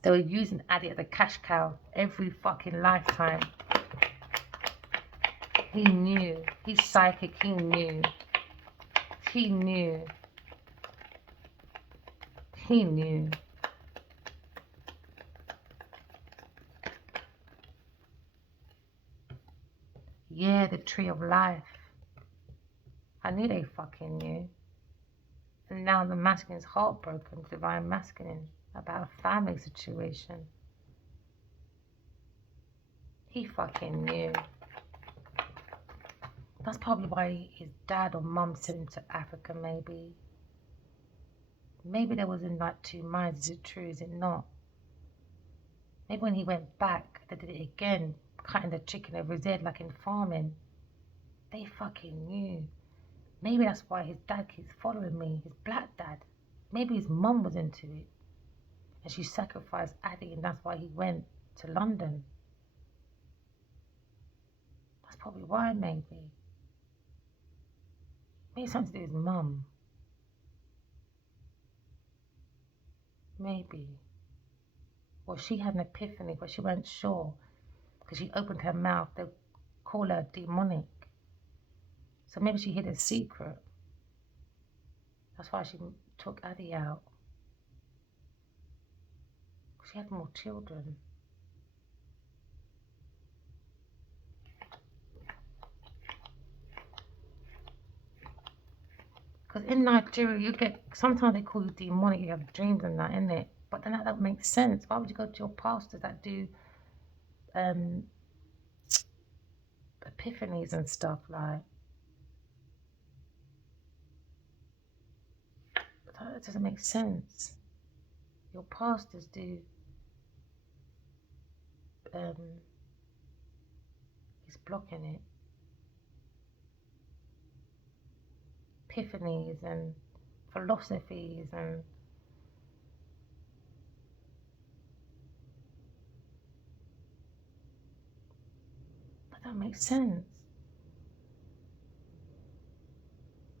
They were using Addy as a cash cow every fucking lifetime. He knew. He's psychic. He knew. He knew. He knew. Yeah, the tree of life. I knew they fucking knew. And now the masculine's heartbroken, divine masculine, about a family situation. He fucking knew. That's probably why his dad or mum sent him to Africa, maybe. Maybe there was in like two minds. Is it true? Is it not? Maybe when he went back, they did it again, cutting the chicken over his head like in farming. They fucking knew. Maybe that's why his dad keeps following me, his black dad. Maybe his mum was into it. And she sacrificed Addy and that's why he went to London. That's probably why, maybe. Maybe something to do with his mum. Maybe. Or she had an epiphany, but she wasn't sure. Because she opened her mouth, they call her demonic. So maybe she hid a secret. That's why she took Addy out. She had more children. Because in Nigeria, you get, sometimes they call you demonic, you have dreams and that, innit? But then that don't make sense. Why would you go to your pastors that do epiphanies and stuff like? That doesn't make sense. Your pastors do he's blocking it. Epiphanies and philosophies and that don't make sense.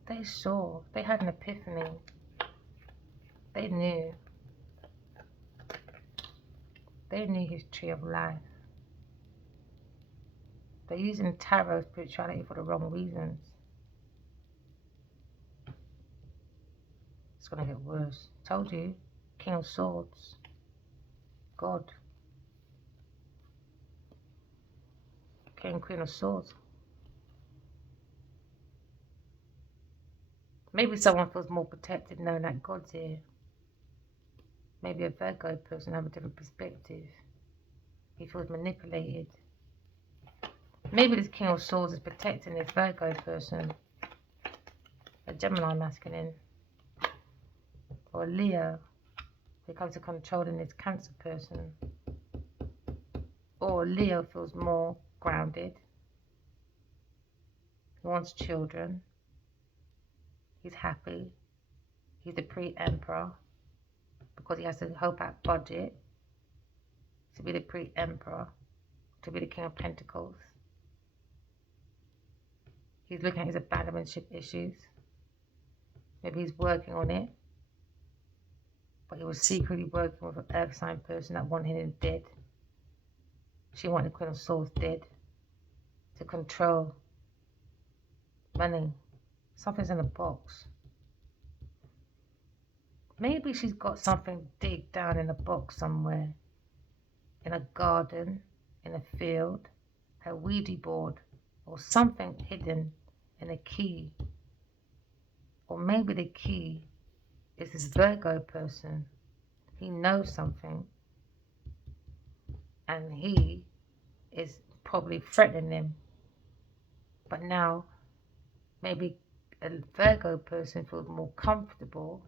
They saw, they had an epiphany. They knew. They knew his tree of life. They're using tarot spirituality for the wrong reasons. It's gonna get worse. Told you, King of Swords. God. King, Queen of Swords. Maybe someone feels more protected knowing that God's here. Maybe a Virgo person have a different perspective. He feels manipulated. Maybe this King of Swords is protecting this Virgo person. A Gemini masculine. Or a Leo. Who comes to controlling this Cancer person. Or Leo feels more grounded. He wants children. He's happy. He's the pre-emperor. Because he has to help out budget. To be the pre-emperor. To be the King of Pentacles. He's looking at his abandonmentship issues. Maybe he's working on it. But he was secretly working with an earth sign person that wanted him dead. She wanted the Queen of Swords dead. To control money. Something's in the box. Maybe she's got something deep down in a box somewhere. In a garden. In a field. Her Ouija board. Or something hidden in a key. Or maybe the key is this Virgo person. He knows something. And he is probably threatening him. But now, maybe a Virgo person feels more comfortable.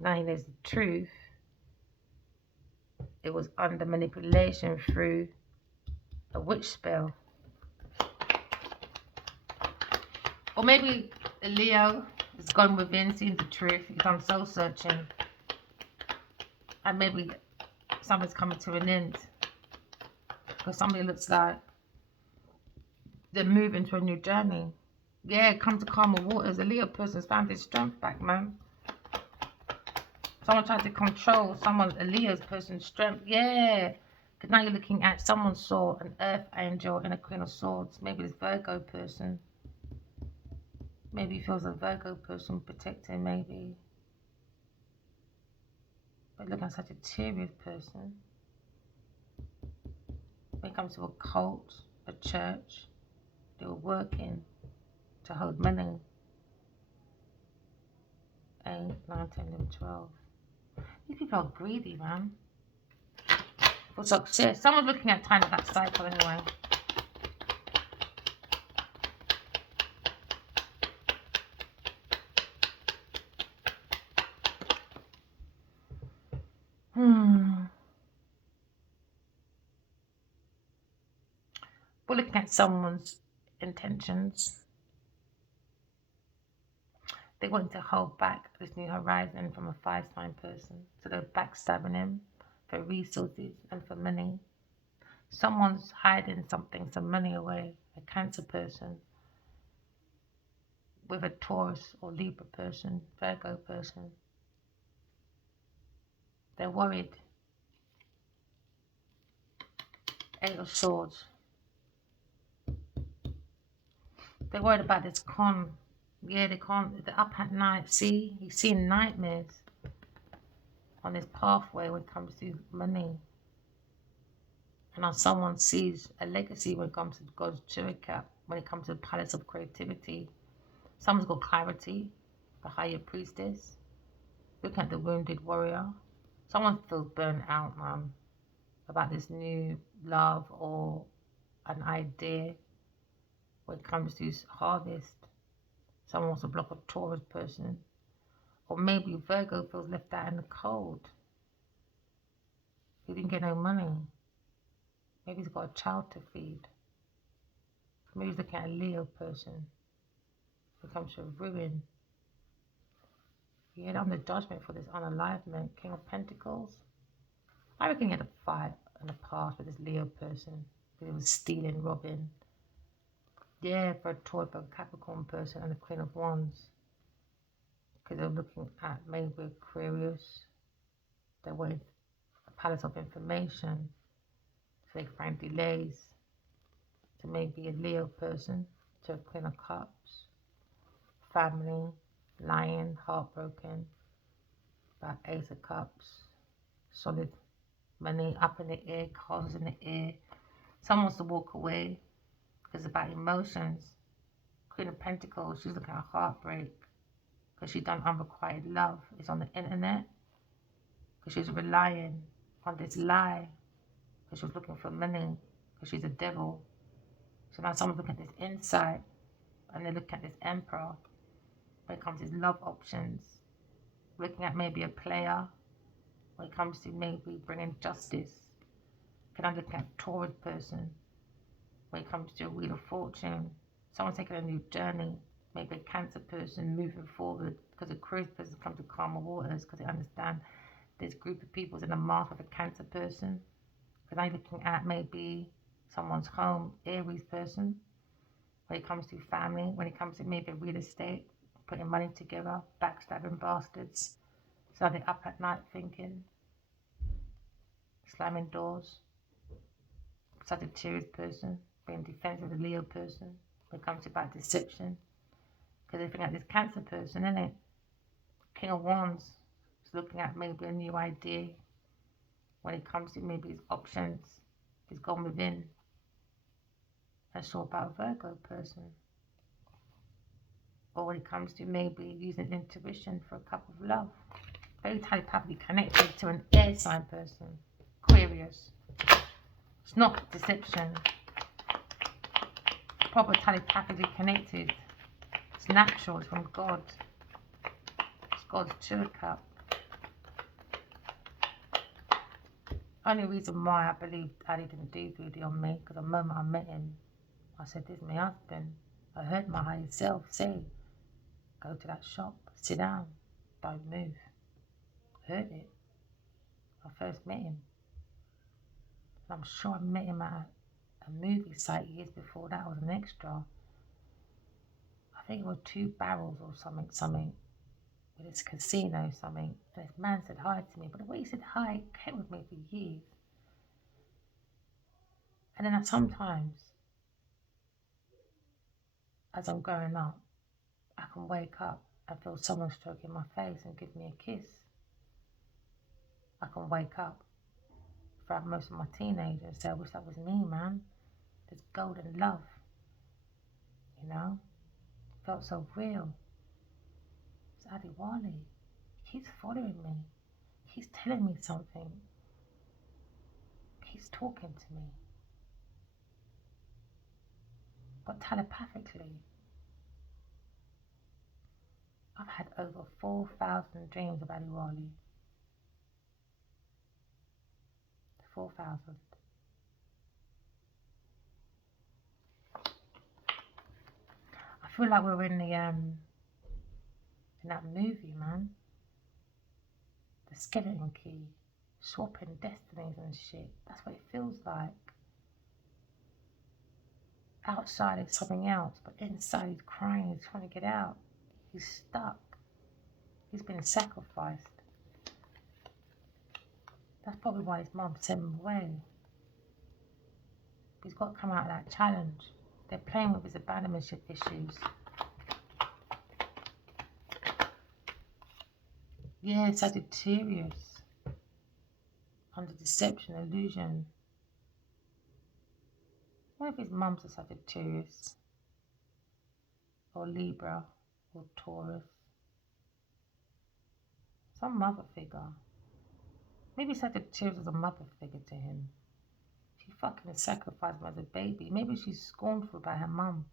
Now he knows the truth. It was under manipulation through a witch spell. Or maybe a Leo has gone within, seen the truth. He's done soul searching. And maybe something's coming to an end. Because somebody looks like they're moving to a new journey. Yeah, come to calmer waters. A Leo person's found his strength back, man. Someone tried to control a Leo's person's strength. Yeah. Because now you're looking at someone saw an earth angel and a Queen of Swords. Maybe this Virgo person. Maybe he feels a Virgo person protecting, maybe. But look at Sagittarius person. When it comes to a cult, a church, they were working to hold money. 8, 9, 10, 11, 12. These people are greedy, man. For success. Someone's looking at tying up that cycle anyway. We're looking at someone's intentions. They want to hold back this new horizon from a 5-sign person. So they're backstabbing him for resources and for money. Someone's hiding something, some money away. A Cancer person with a Taurus or Libra person, Virgo person. They're worried. 8 of Swords. They're worried about this con. Yeah, they can't. They're up at night. See, he's seeing nightmares on his pathway when it comes to money. And now someone sees a legacy when it comes to God's Chiricap, when it comes to the Palace of Creativity. Someone's got clarity, the Higher Priestess. Look at the Wounded Warrior. Someone feels burnt out, man, about this new love or an idea when it comes to his harvest. Someone wants to block a Taurus person. Or maybe Virgo feels left out in the cold. He didn't get no money. Maybe he's got a child to feed. Maybe he's looking at a Leo person who comes to ruin. He had under judgment for this unalivement. King of Pentacles. I reckon he had a fight in the past with this Leo person. He was stealing, robbing. Yeah, for a Taurus, for a Capricorn person, and the Queen of Wands. Because they're looking at maybe Aquarius. They wanted a Palace of Information. So they find delays. To maybe a Leo person, to a Queen of Cups. Family, Lion, heartbroken. About Ace of Cups. Solid money up in the air, cars in the air. Someone wants to walk away because it's about emotions. Queen of Pentacles, she's looking at heartbreak because she's done unrequited love. It's on the internet because she's relying on this lie because she was looking for money because she's a devil. So now someone's looking at this insight and they look at this Emperor. When it comes to his love options, looking at maybe a player. When it comes to maybe bringing justice, can I look at a Taurus person? When it comes to a Wheel of Fortune, someone taking a new journey, maybe a Cancer person moving forward, because a Aquarius person comes to calmer waters because they understand this group of people is in the mask of a Cancer person. Because I'm looking at maybe someone's home, Aries person. When it comes to family, when it comes to maybe real estate, putting money together, backstabbing bastards. So they're up at night thinking, slamming doors. Sagittarius person, being defensive of the Leo person. When it comes to about deception. Because they think at this Cancer person, isn't it? King of Wands is looking at maybe a new idea. When it comes to maybe his options, he's gone within. That's all about a Virgo person. Or when it comes to maybe using intuition for a cup of love. Very telepathically connected to an air sign person. Aquarius. It's not deception. Proper telepathically connected. It's natural. It's from God. It's God's true cup. Only reason why I believe Ali didn't do voodoo on me, because the moment I met him, I said, this is my husband. I heard my higher self say, go to that shop, sit down, don't move. Heard it. I first met him. And I'm sure I met him at a movie site years before that. I was an extra. I think it was 2 Barrels or something. With this casino or something. And this man said hi to me. But the way he said hi, it kept with me for years. And then sometimes, as I'm growing up, I can wake up and feel someone stroking my face and give me a kiss. I can wake up throughout most of my teenagers and say, I wish that was me, man. This golden love, you know? Felt so real. It's Adiwali. He's following me. He's telling me something. He's talking to me. But telepathically, I've had over 4,000 dreams of Adiwali. 4,000. I feel like we're in the in that movie, man. The Skeleton Key, swapping destinies and shit. That's what it feels like. Outside is something else, but inside he's crying, he's trying to get out. He's stuck. He's been sacrificed. That's probably why his mum sent him away. He's got to come out of that challenge. They're playing with his abandonment issues. Yeah, Sagittarius. Under deception, illusion. What if his mum's a Sagittarius? Or Libra? Or Taurus? Some mother figure. Maybe Sagittarius was a mother figure to him. She fucking sacrificed him as a baby. Maybe she's scornful about her mum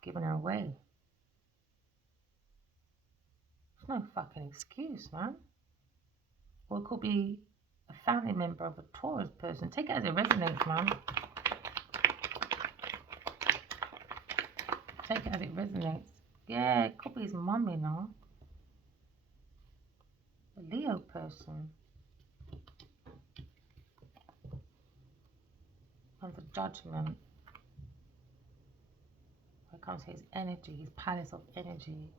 giving her away. There's no fucking excuse, man. Or it could be a family member of a Taurus person. Take it as it resonates, man. Take it as it resonates. Yeah, it could be his mum, you know. A Leo person. Under judgment. When it comes to his energy, his palace of energy.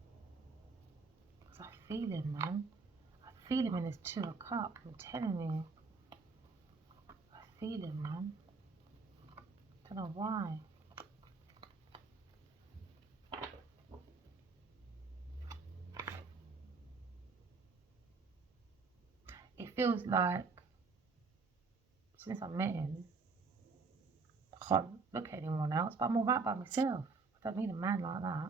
Because I feel him, man. I feel him in his 2 of Cups. I'm telling you. I feel him, man. Don't know why. It feels like since I met him, I can't look at anyone else, but I'm alright by myself. I don't need a man like that.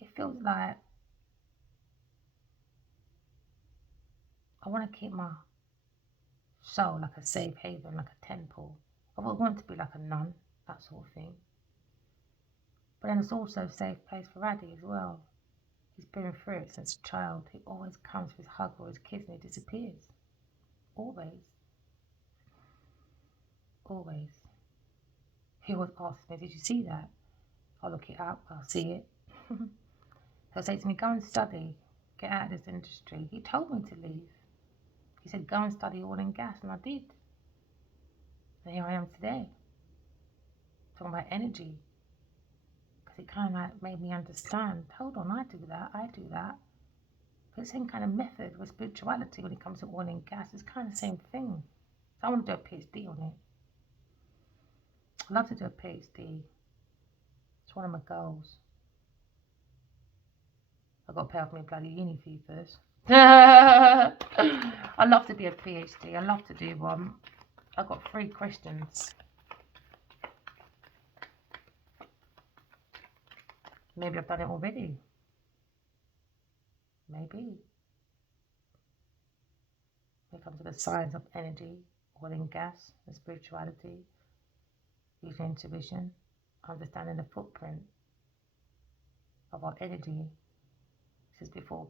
It feels like I want to keep my soul like a safe haven, like a temple. I would want to be like a nun, that sort of thing. But then it's also a safe place for Addy as well. He's been through it since a child. He always comes for his hug or his kiss and he disappears. Always. Always. He always asks me, did you see that? I'll look it up, I'll see it. He'll say to me, go and study, get out of this industry. He told me to leave. He said, go and study oil and gas, and I did. And here I am today, talking about energy. Because it kind of like made me understand, hold on, I do that. But the same kind of method with spirituality when it comes to oil and gas. It's kind of the same thing. So I want to do a PhD on it. I'd love to do a PhD. It's one of my goals. I've got to pay off my bloody uni fee first. I love to be a PhD. I love to do one. I've got 3 questions. Maybe I've done it already. Maybe. When it comes to the science of energy, oil and gas, and spirituality, using intuition, understanding the footprint of our energy. This is before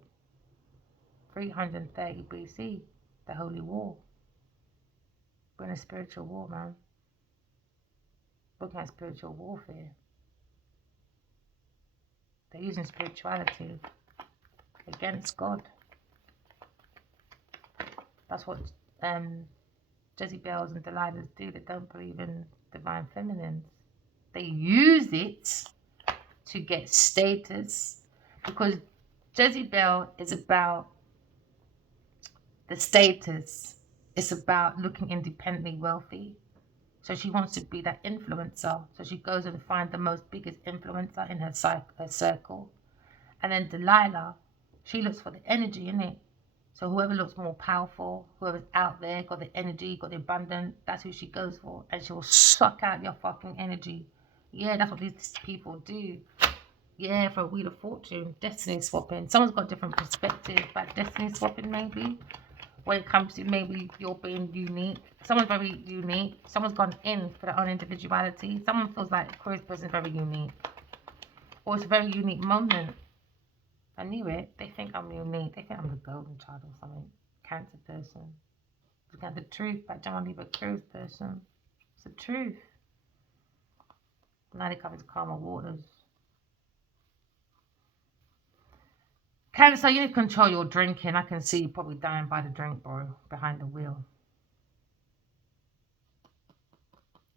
330 BC, the Holy War. We're in a spiritual war, man. We're looking at spiritual warfare. They're using spirituality against God. That's what Jezebels and Delilahs do. They don't believe in divine feminines. They use it to get status, because Jezebel is about the status. It's about looking independently wealthy. So she wants to be that influencer. So she goes and finds the most biggest influencer in her circle. And then Delilah, she looks for the energy in it. So whoever looks more powerful, whoever's out there, got the energy, got the abundance, that's who she goes for. And she will suck out your fucking energy. Yeah, that's what these people do. Yeah, for a Wheel of Fortune, destiny swapping. Someone's got a different perspective about destiny swapping, maybe. When it comes to maybe you're being unique. Someone's very unique. Someone's gone in for their own individuality. Someone feels like a curious person is very unique. Or it's a very unique moment. I knew it. They think I'm unique. They think I'm the golden child or something. Cancer person. Look at the truth, but generally a curious person. It's the truth. Now they come into calmer waters. Cancer, you need to control your drinking. I can see you probably dying by the drink, bro, behind the wheel.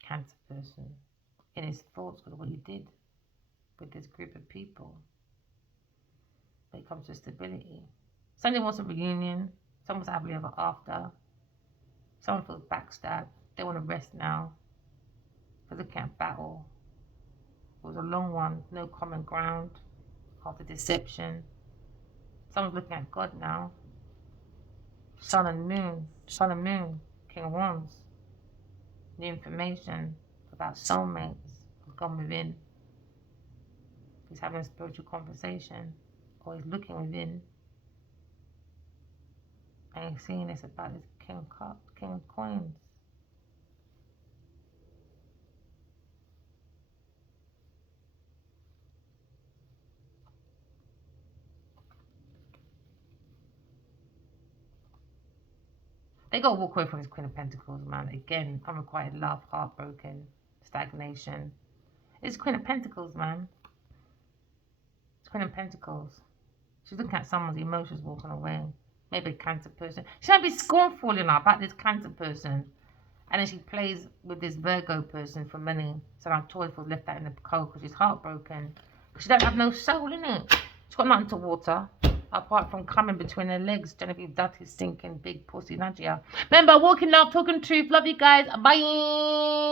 Cancer person. In his thoughts with what you did with this group of people. When it comes to stability. Somebody wants a reunion. Someone's happily ever after. Someone feels backstabbed. They want to rest now. Because they can't battle. It was a long one. No common ground. After deception. Someone's looking at God now. Sun and moon. Sun and moon. King of Wands. New information about soulmates. Have gone within. He's having a spiritual conversation. Or he's looking within. And he's seeing this about this King of Cups, King of Coins. They got to walk away from this Queen of Pentacles, man. Again, unrequited love, heartbroken, stagnation. It's Queen of Pentacles, man. It's Queen of Pentacles. She's looking at someone's emotions walking away. Maybe a Cancer person. She might be scornful, you know, about this Cancer person. And then she plays with this Virgo person for money. So I'm told was left out in the cold because she's heartbroken. Because she don't have no soul in it. She's got nothing to water. Apart from coming between her legs. Genevieve Dutty stinking big pussy Nadia. Remember, walking love, talking truth. Love you guys. Bye.